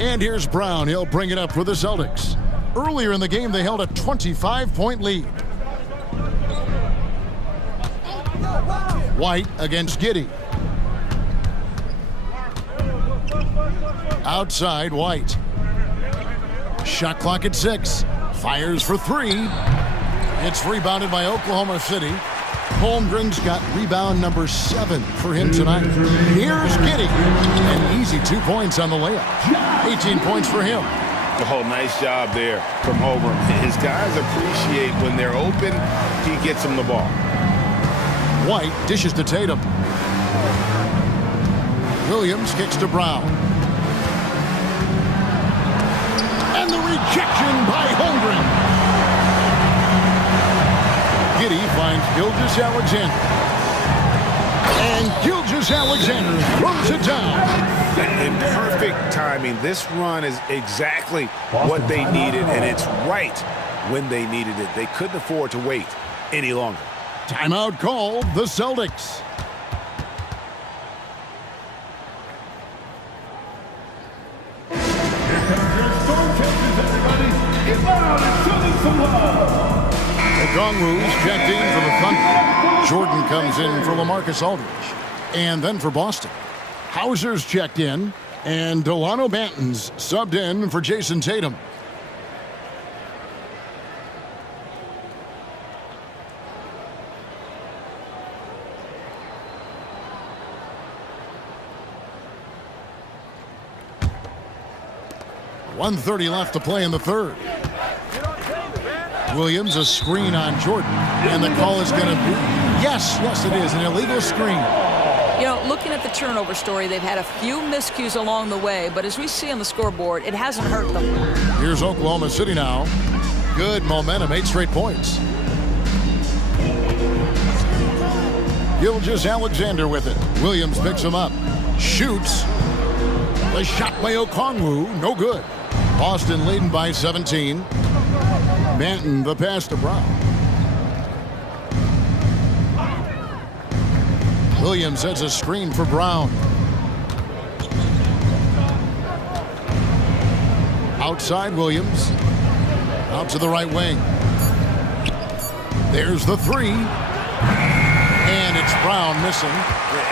And here's Brown. He'll bring it up for the Celtics. Earlier in the game, they held a 25-point lead. White against Giddey. Outside, White. Shot clock at 6. Fires for three. It's rebounded by Oklahoma City. Holmgren's got rebound number 7 for him tonight. Here's Giddey. An easy 2 points on the layup. 18 points for him. Oh, nice job there from Holmgren. His guys appreciate when they're open, he gets them the ball. White dishes to Tatum. Williams kicks to Brown. And the rejection by Holmgren. Giddey finds Gilgeous-Alexander. And Gilgeous-Alexander throws it down. In perfect timing. This run is exactly what they needed, and it's right when they needed it. They couldn't afford to wait any longer. Timeout called the Celtics. Okongwu's checked in for the Thunder. Jordan comes in for LaMarcus Aldridge. And then for Boston, Hauser's checked in, and Delano Banton's subbed in for Jason Tatum. .130 left to play in the third. Williams, a screen on Jordan, and the call is going to be, yes, it is, an illegal screen. You know, looking at the turnover story, they've had a few miscues along the way, but as we see on the scoreboard, it hasn't hurt them. Here's Oklahoma City now. Good momentum, 8 straight points. Gilgeous-Alexander with it. Williams picks him up. Shoots. The shot by Okongwu, no good. Boston leading by 17. Banton, the pass to Brown. Williams sets a screen for Brown. Outside Williams. Out to the right wing. There's the three. And it's Brown missing.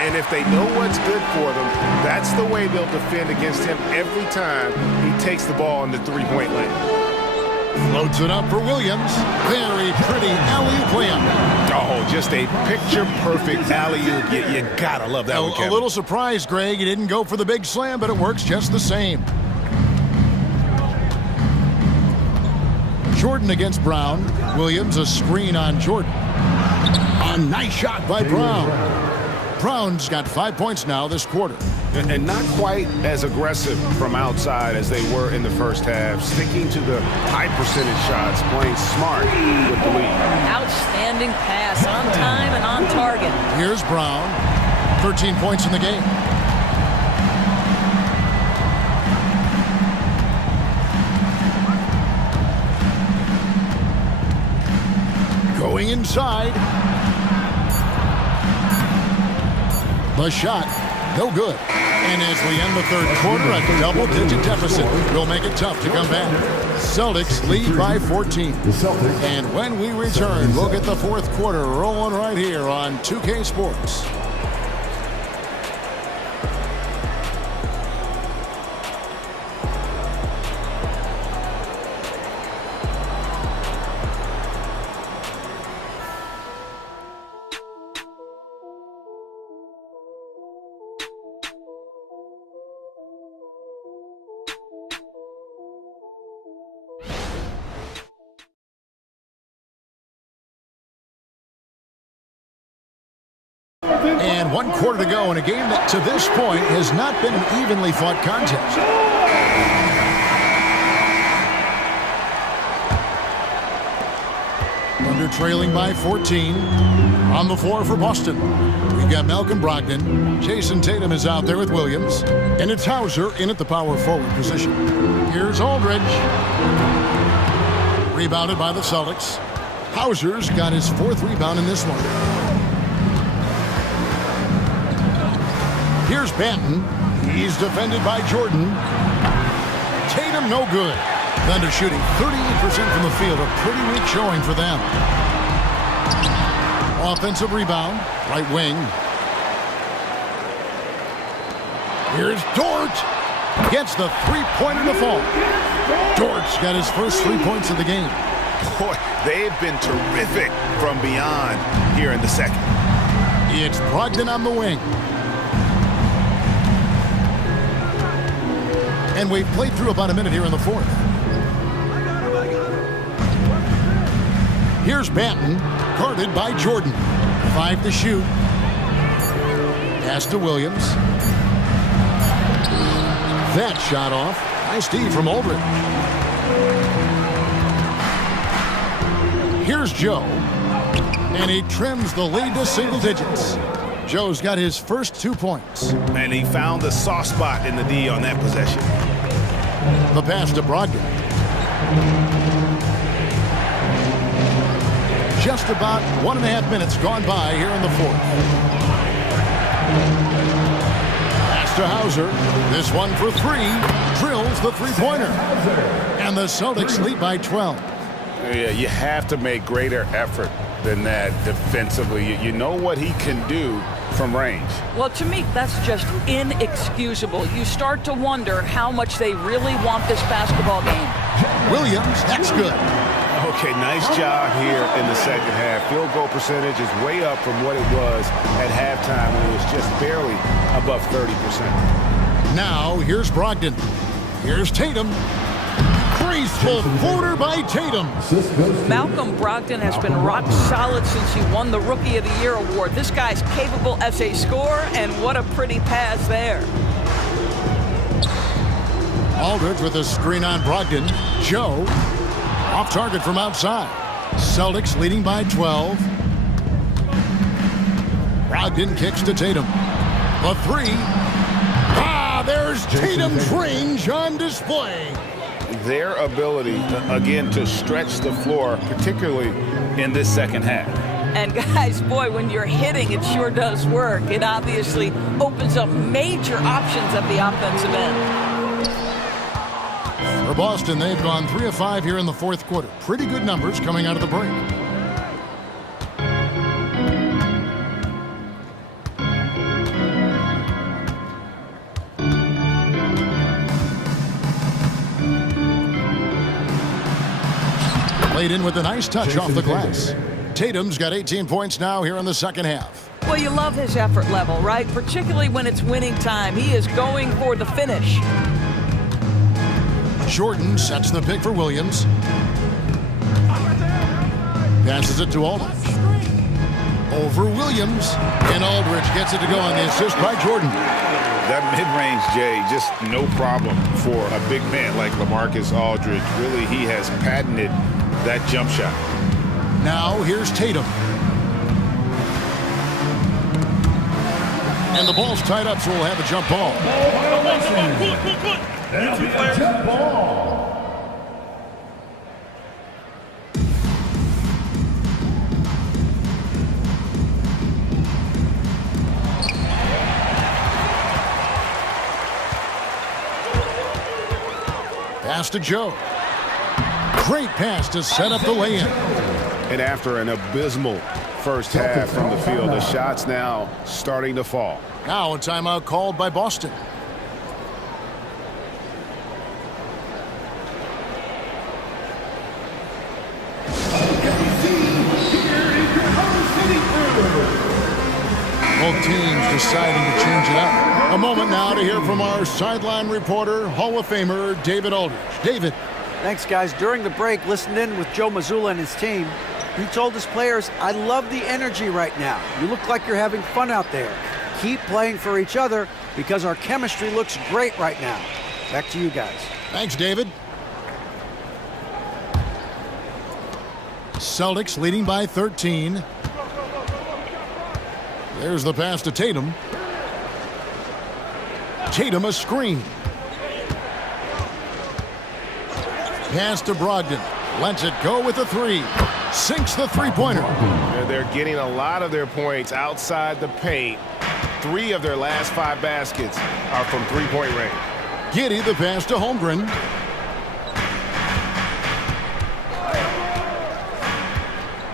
And if they know what's good for them, that's the way they'll defend against him every time he takes the ball in the three-point lane. Floats it up for Williams. Very pretty alley-oop layup. Oh, just a picture-perfect alley-oop. You gotta love that one, Kevin. A little surprised, Greg. He didn't go for the big slam, but it works just the same. Jordan against Brown. Williams, a screen on Jordan. A nice shot by Brown. Brown's got 5 points now this quarter. And not quite as aggressive from outside as they were in the first half. Sticking to the high percentage shots, playing smart with the lead. Outstanding pass, on time and on target. Here's Brown, 13 points in the game. Going inside. The shot, no good. And as we end the third quarter, a double-digit deficit will make it tough to come back. Celtics lead by 14. And when we return, we'll get the fourth quarter rolling right here on 2K Sports. And 1 quarter to go in a game that to this point has not been an evenly fought contest. Under trailing by 14. On the floor for Boston, we've got Malcolm Brogdon. Jason Tatum is out there with Williams. And it's Hauser in at the power forward position. Here's Aldridge. Rebounded by the Celtics. Hauser's got his 4th rebound in this one. Here's Banton. He's defended by Jordan. Tatum no good. Thunder shooting 38% from the field. A pretty weak showing for them. Offensive rebound. Right wing. Here's Dort. Gets the three-pointer to fall. Dortch got his first 3 points of the game. Boy, they've been terrific from beyond here in the second. It's Brogdon on the wing. And we've played through about a minute here in the fourth. Here's Banton, guarded by Jordan. 5 to shoot. Pass to Williams. That shot off. Nice D from Aldridge. Here's Joe. And he trims the lead to single digits. Joe's got his first 2 points. And he found the soft spot in the D on that possession. The pass to Brogdon. Just about 1.5 minutes gone by here in the fourth. Pass to Hauser. This one for 3. Drills the three-pointer. And the Celtics lead by 12. Yeah, you have to make greater effort than that defensively. You know what he can do from range. Well, to me, that's just inexcusable. You start to wonder how much they really want this basketball game. Williams, that's good. Okay, nice job here in the second half. Field goal percentage is way up from what it was at halftime when it was just barely above 30%. Now, here's Brogdon. Here's Tatum. Graceful floater by Tatum. Malcolm Brogdon has been rock solid since he won the Rookie of the Year award. This guy's capable as a scorer, and what a pretty pass there. Aldridge with a screen on Brogdon. Joe off target from outside. Celtics leading by 12. Brogdon kicks to Tatum. The 3. There's Tatum's range on display. Their ability, again, to stretch the floor, particularly in this second half. And guys, boy, when you're hitting, it sure does work. It obviously opens up major options at the offensive end. For Boston, they've gone 3 of 5 here in the fourth quarter. Pretty good numbers coming out of the break. Laid in with a nice touch off the glass. Tatum's got 18 points now here in the second half. Well, you love his effort level, right? Particularly when it's winning time. He is going for the finish. Jordan sets the pick for Williams. Passes it to Aldridge. Over Williams. And Aldridge gets it to go on the assist by Jordan. That mid-range, Jay, just no problem for a big man like LaMarcus Aldridge. Really, he has patented that jump shot. Now here's Tatum. And the ball's tied up, so we'll have a jump ball. Jump ball. Pass to Joe. Great pass to set up the lay-in. And after an abysmal first half from the field, the shots now starting to fall. Now a timeout called by Boston. Both teams deciding to change it up. A moment now to hear from our sideline reporter, Hall of Famer David Aldridge. David. Thanks, guys. During the break, listened in with Joe Mazzulla and his team. He told his players, I love the energy right now. You look like you're having fun out there. Keep playing for each other because our chemistry looks great right now. Back to you guys. Thanks, David. Celtics leading by 13. There's the pass to Tatum. Tatum a screen. Pass to Brogdon. Lets it go with a 3. Sinks the three-pointer. They're getting a lot of their points outside the paint. 3 of their last 5 baskets are from three-point range. Giddey the pass to Holmgren.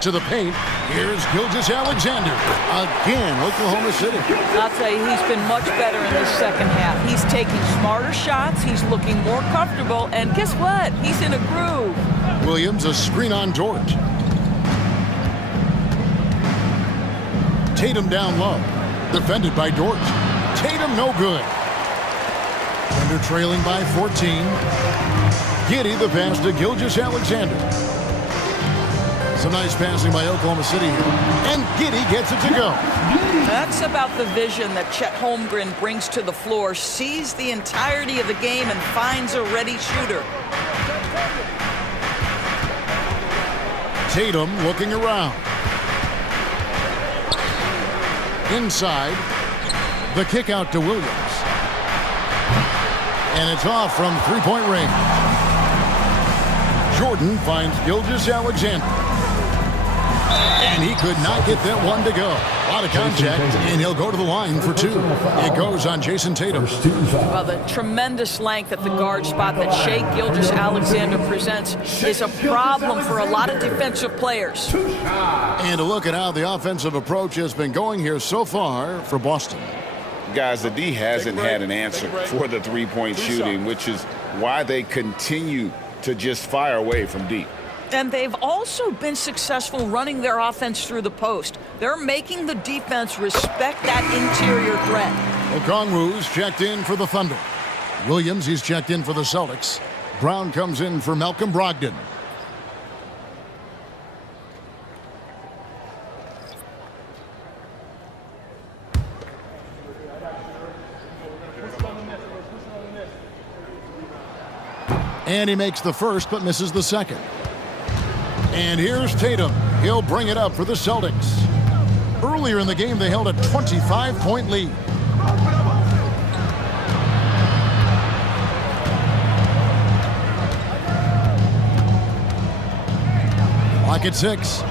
To the paint, here's Gilgeous-Alexander. Again, Oklahoma City. I'll tell you, he's been much better in this second half. He's taking smarter shots. He's looking more comfortable. And guess what? He's in a groove. Williams, a screen on Dort. Tatum down low. Defended by Dort. Tatum no good. Thunder trailing by 14. Giddey the pass to Gilgeous-Alexander. Some nice passing by Oklahoma City here. And Giddey gets it to go. That's about the vision that Chet Holmgren brings to the floor. Sees the entirety of the game and finds a ready shooter. Tatum looking around. Inside. The kick out to Williams. And it's off from three-point range. Jordan finds Gilgeous-Alexander. And he could not get that one to go. A lot of contact, and he'll go to the line for two. It goes on Jason Tatum. Well, the tremendous length at the guard spot that Shai Gilgeous-Alexander presents is a problem for a lot of defensive players. And a look at how the offensive approach has been going here so far for Boston. Guys, the D hasn't had an answer for the three-point shooting, which is why they continue to just fire away from deep. And they've also been successful running their offense through the post. They're making the defense respect that interior threat. Okongwu's checked in for the Thunder. Williams, he's checked in for the Celtics. Brown comes in for Malcolm Brogdon. And he makes the first but misses the second. And here's Tatum. He'll bring it up for the Celtics. Earlier in the game, they held a 25-point lead. Clock at 6.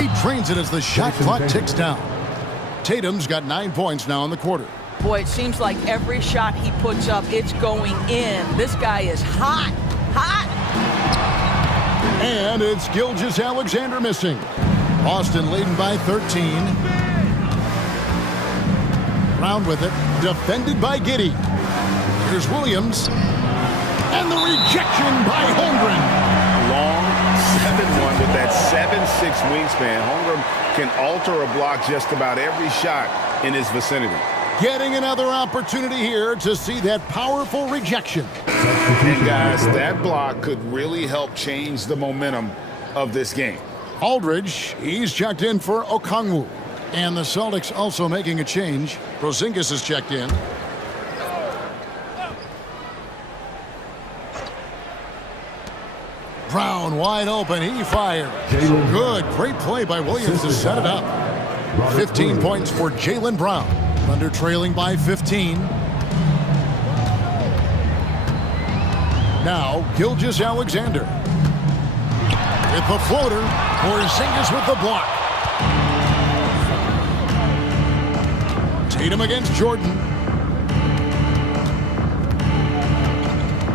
He trains it as the shot clock ticks down. Tatum's got 9 points now in the quarter. Boy, it seems like every shot he puts up, it's going in. This guy is hot, hot. And it's Gilgeous-Alexander missing. Boston leading by 13. Brown with it, defended by Giddey. Here's Williams. And the rejection by Holmgren. Long 7-1 with that 7'6" wingspan. Holmgren can alter a block just about every shot in his vicinity. Getting another opportunity here to see that powerful rejection. And guys, that block could really help change the momentum of this game. Aldridge, he's checked in for Okongwu. And the Celtics also making a change. Porzingis is checked in. Brown wide open, he fired. Good, great play by Williams to set it up. 15 points for Jaylen Brown. Thunder trailing by 15. Now, Gilgeous-Alexander. With the floater, Porzingis with the block. Tatum against Jordan.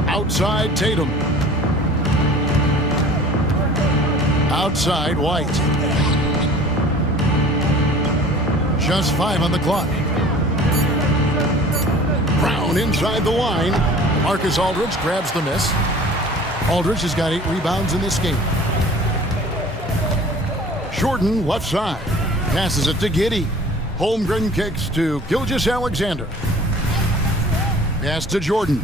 Outside Tatum. Outside White. Just 5 on the clock. Brown inside the line. Marcus Aldridge grabs the miss. Aldridge has got 8 rebounds in this game. Jordan left side. Passes it to Giddey. Holmgren kicks to Gilgeous-Alexander. Pass to Jordan.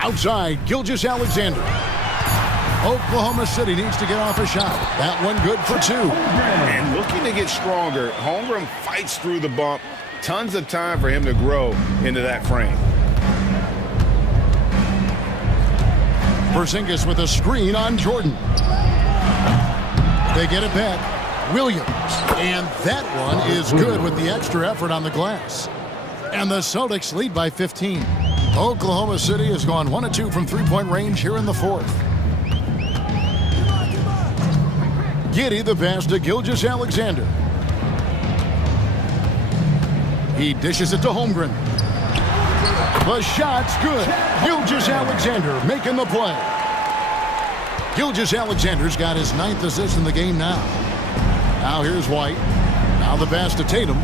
Outside, Gilgeous-Alexander. Oklahoma City needs to get off a shot. That one good for 2. And looking to get stronger, Holmgren fights through the bump. Tons of time for him to grow into that frame. Porzingis with a screen on Jordan. They get it back. Williams. And that one is good with the extra effort on the glass. And the Celtics lead by 15. Oklahoma City has gone 1 of 2 from three-point range here in the fourth. Giddey the pass to Gilgeous-Alexander. He dishes it to Holmgren. The shot's good. Gilgeous-Alexander making the play. Gilgeous-Alexander's got his 9th assist in the game now. Now here's White. Now the pass to Tatum.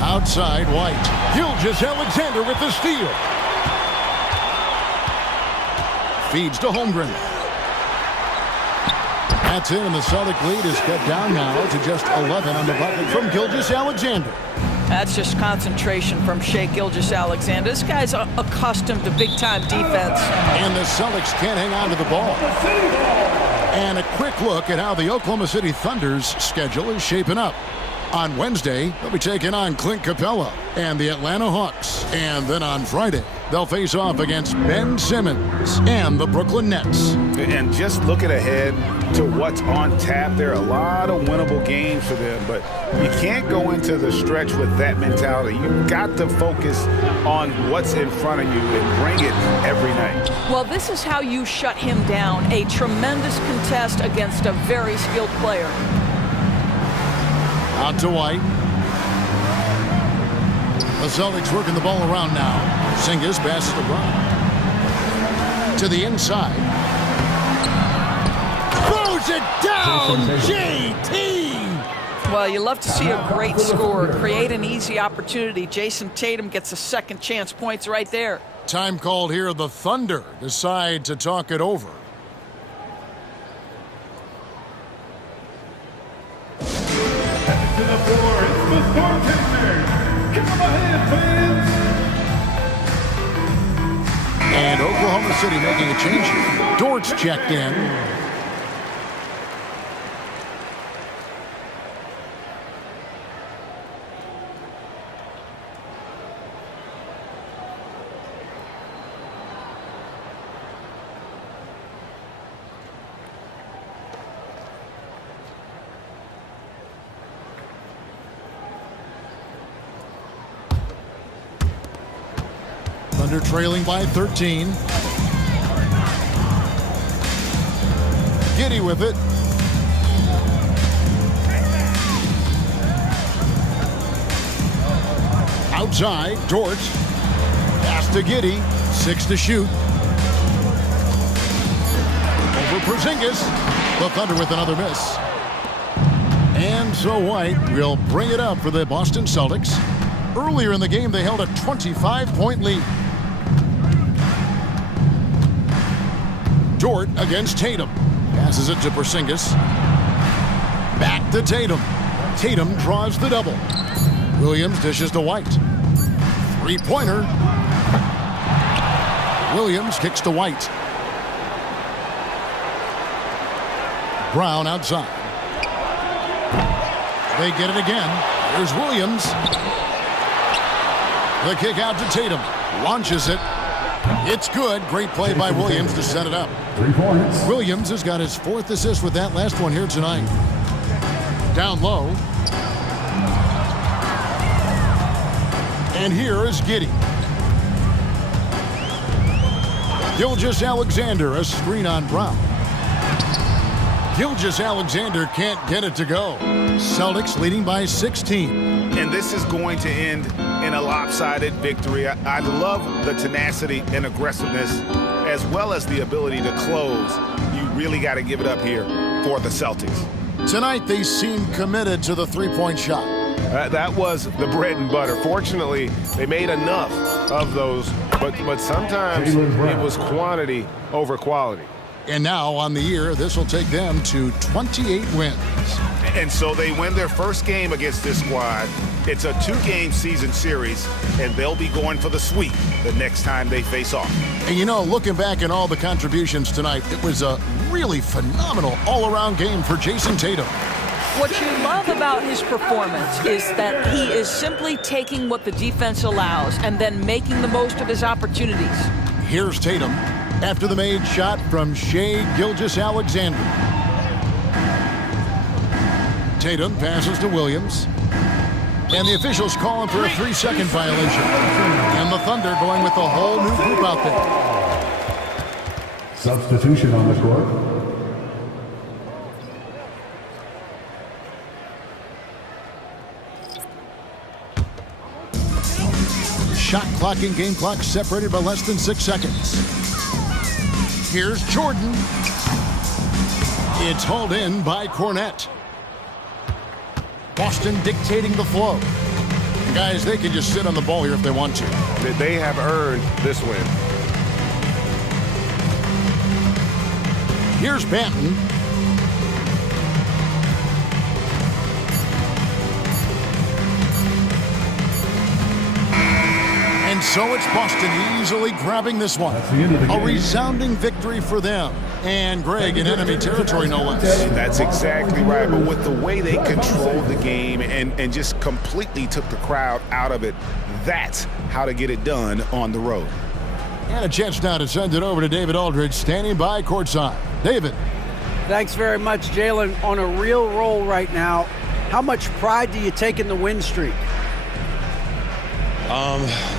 Outside, White. Gilgeous-Alexander with the steal. Feeds to Holmgren. That's it, and the Celtic lead is cut down now to just 11 on the bucket from Gilgeous-Alexander. That's just concentration from Shai Gilgeous-Alexander. This guy's accustomed to big-time defense. And the Celtics can't hang on to the ball. And a quick look at how the Oklahoma City Thunder's schedule is shaping up. On Wednesday, they'll be taking on Clint Capella and the Atlanta Hawks. And then on Friday, they'll face off against Ben Simmons and the Brooklyn Nets. And just looking ahead to what's on tap, there are a lot of winnable games for them, but you can't go into the stretch with that mentality. You've got to focus on what's in front of you and bring it every night. Well, this is how you shut him down. A tremendous contest against a very skilled player. Out to White. The Celtics working the ball around now. Porzingis passes to Brown. To the inside. Throws it down, JT! Well, you love to see a great scorer create an easy opportunity. Jason Tatum gets a second chance points right there. Time called here. The Thunder decide to talk it over. To the floor, it's the Storm Chasers. Give them a hand, fans. And Oklahoma City making a change here. Dort's checked in. Thunder trailing by 13. Giddey with it. Outside, Dort. Pass to Giddey. 6 to shoot. Over Porzingis. The Thunder with another miss. And so White will bring it up for the Boston Celtics. Earlier in the game, they held a 25-point lead. Dort against Tatum. Passes it to Porzingis. Back to Tatum. Tatum draws the double. Williams dishes to White. Three-pointer. Williams kicks to White. Brown outside. They get it again. Here's Williams. The kick out to Tatum. Launches it. It's good. Great play by Williams to set it up. 3 points. Williams has got his 4th assist with that last one here tonight. Down low. And here is Giddey. Gilgeous-Alexander, a screen on Brown. Gilgeous-Alexander can't get it to go. Celtics leading by 16. And this is going to end in a lopsided victory. I love the tenacity and aggressiveness as well as the ability to close. You really got to give it up here for the Celtics. Tonight they seem committed to the three-point shot. That was the bread and butter. Fortunately, they made enough of those, but sometimes it was quantity over quality. And now on the year, this will take them to 28 wins. And so they win their first game against this squad. It's a 2-game season series, and they'll be going for the sweep the next time they face off. And you know, looking back at all the contributions tonight, it was a really phenomenal all-around game for Jason Tatum. What you love about his performance is that he is simply taking what the defense allows and then making the most of his opportunities. Here's Tatum after the made shot from Shai Gilgeous-Alexander. Tatum passes to Williams. And the officials calling for a 3-second violation. And the Thunder going with the whole new group out there. Substitution on the court. clock and game clock separated by less than 6 seconds. Here's Jordan. It's hauled in by Cornette. Boston dictating the flow. And guys, they can just sit on the ball here if they want to. They have earned this win. Here's Banton. And so it's Boston easily grabbing this one. A resounding victory for them. And Greg in enemy territory, no less. That's exactly right. But with the way they controlled the game and just completely took the crowd out of it, that's how to get it done on the road. And a chance now to send it over to David Aldridge, standing by courtside. David. Thanks very much, Jalen. On a real roll right now. How much pride do you take in the win streak?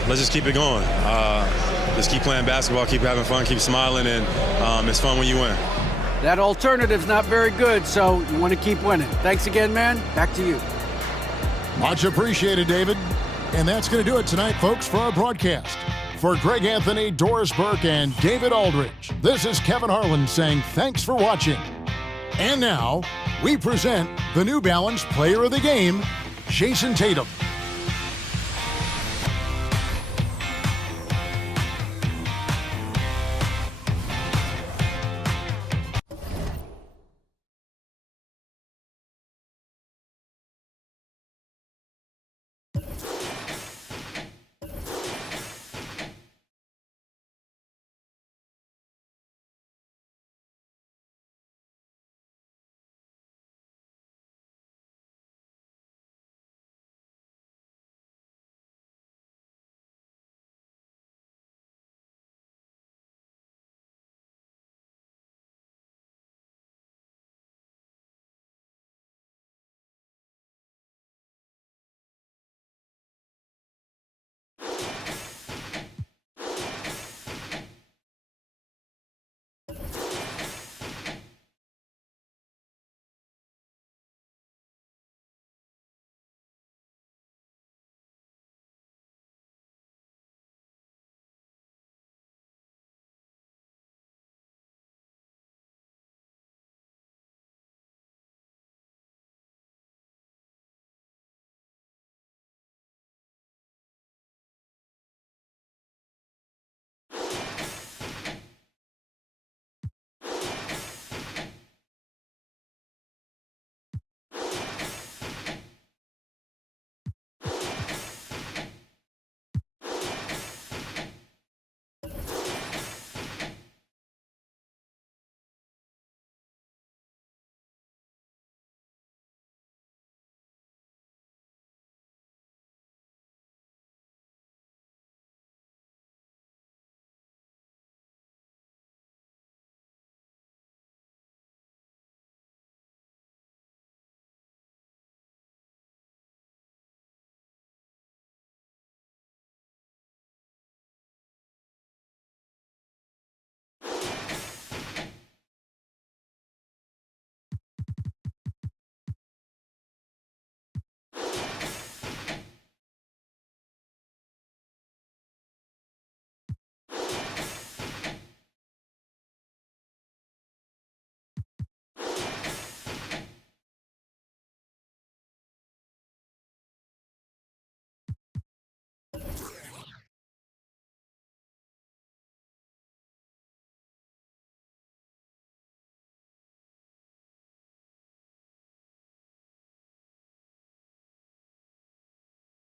Let's just keep it going. Just keep playing basketball, keep having fun, keep smiling, and it's fun when you win. That alternative's not very good, so you want to keep winning. Thanks again, man. Back to you. Much appreciated, David. And that's going to do it tonight, folks, for our broadcast. For Greg Anthony, Doris Burke, and David Aldridge, this is Kevin Harlan saying thanks for watching. And now, we present the New Balance Player of the Game, Jason Tatum.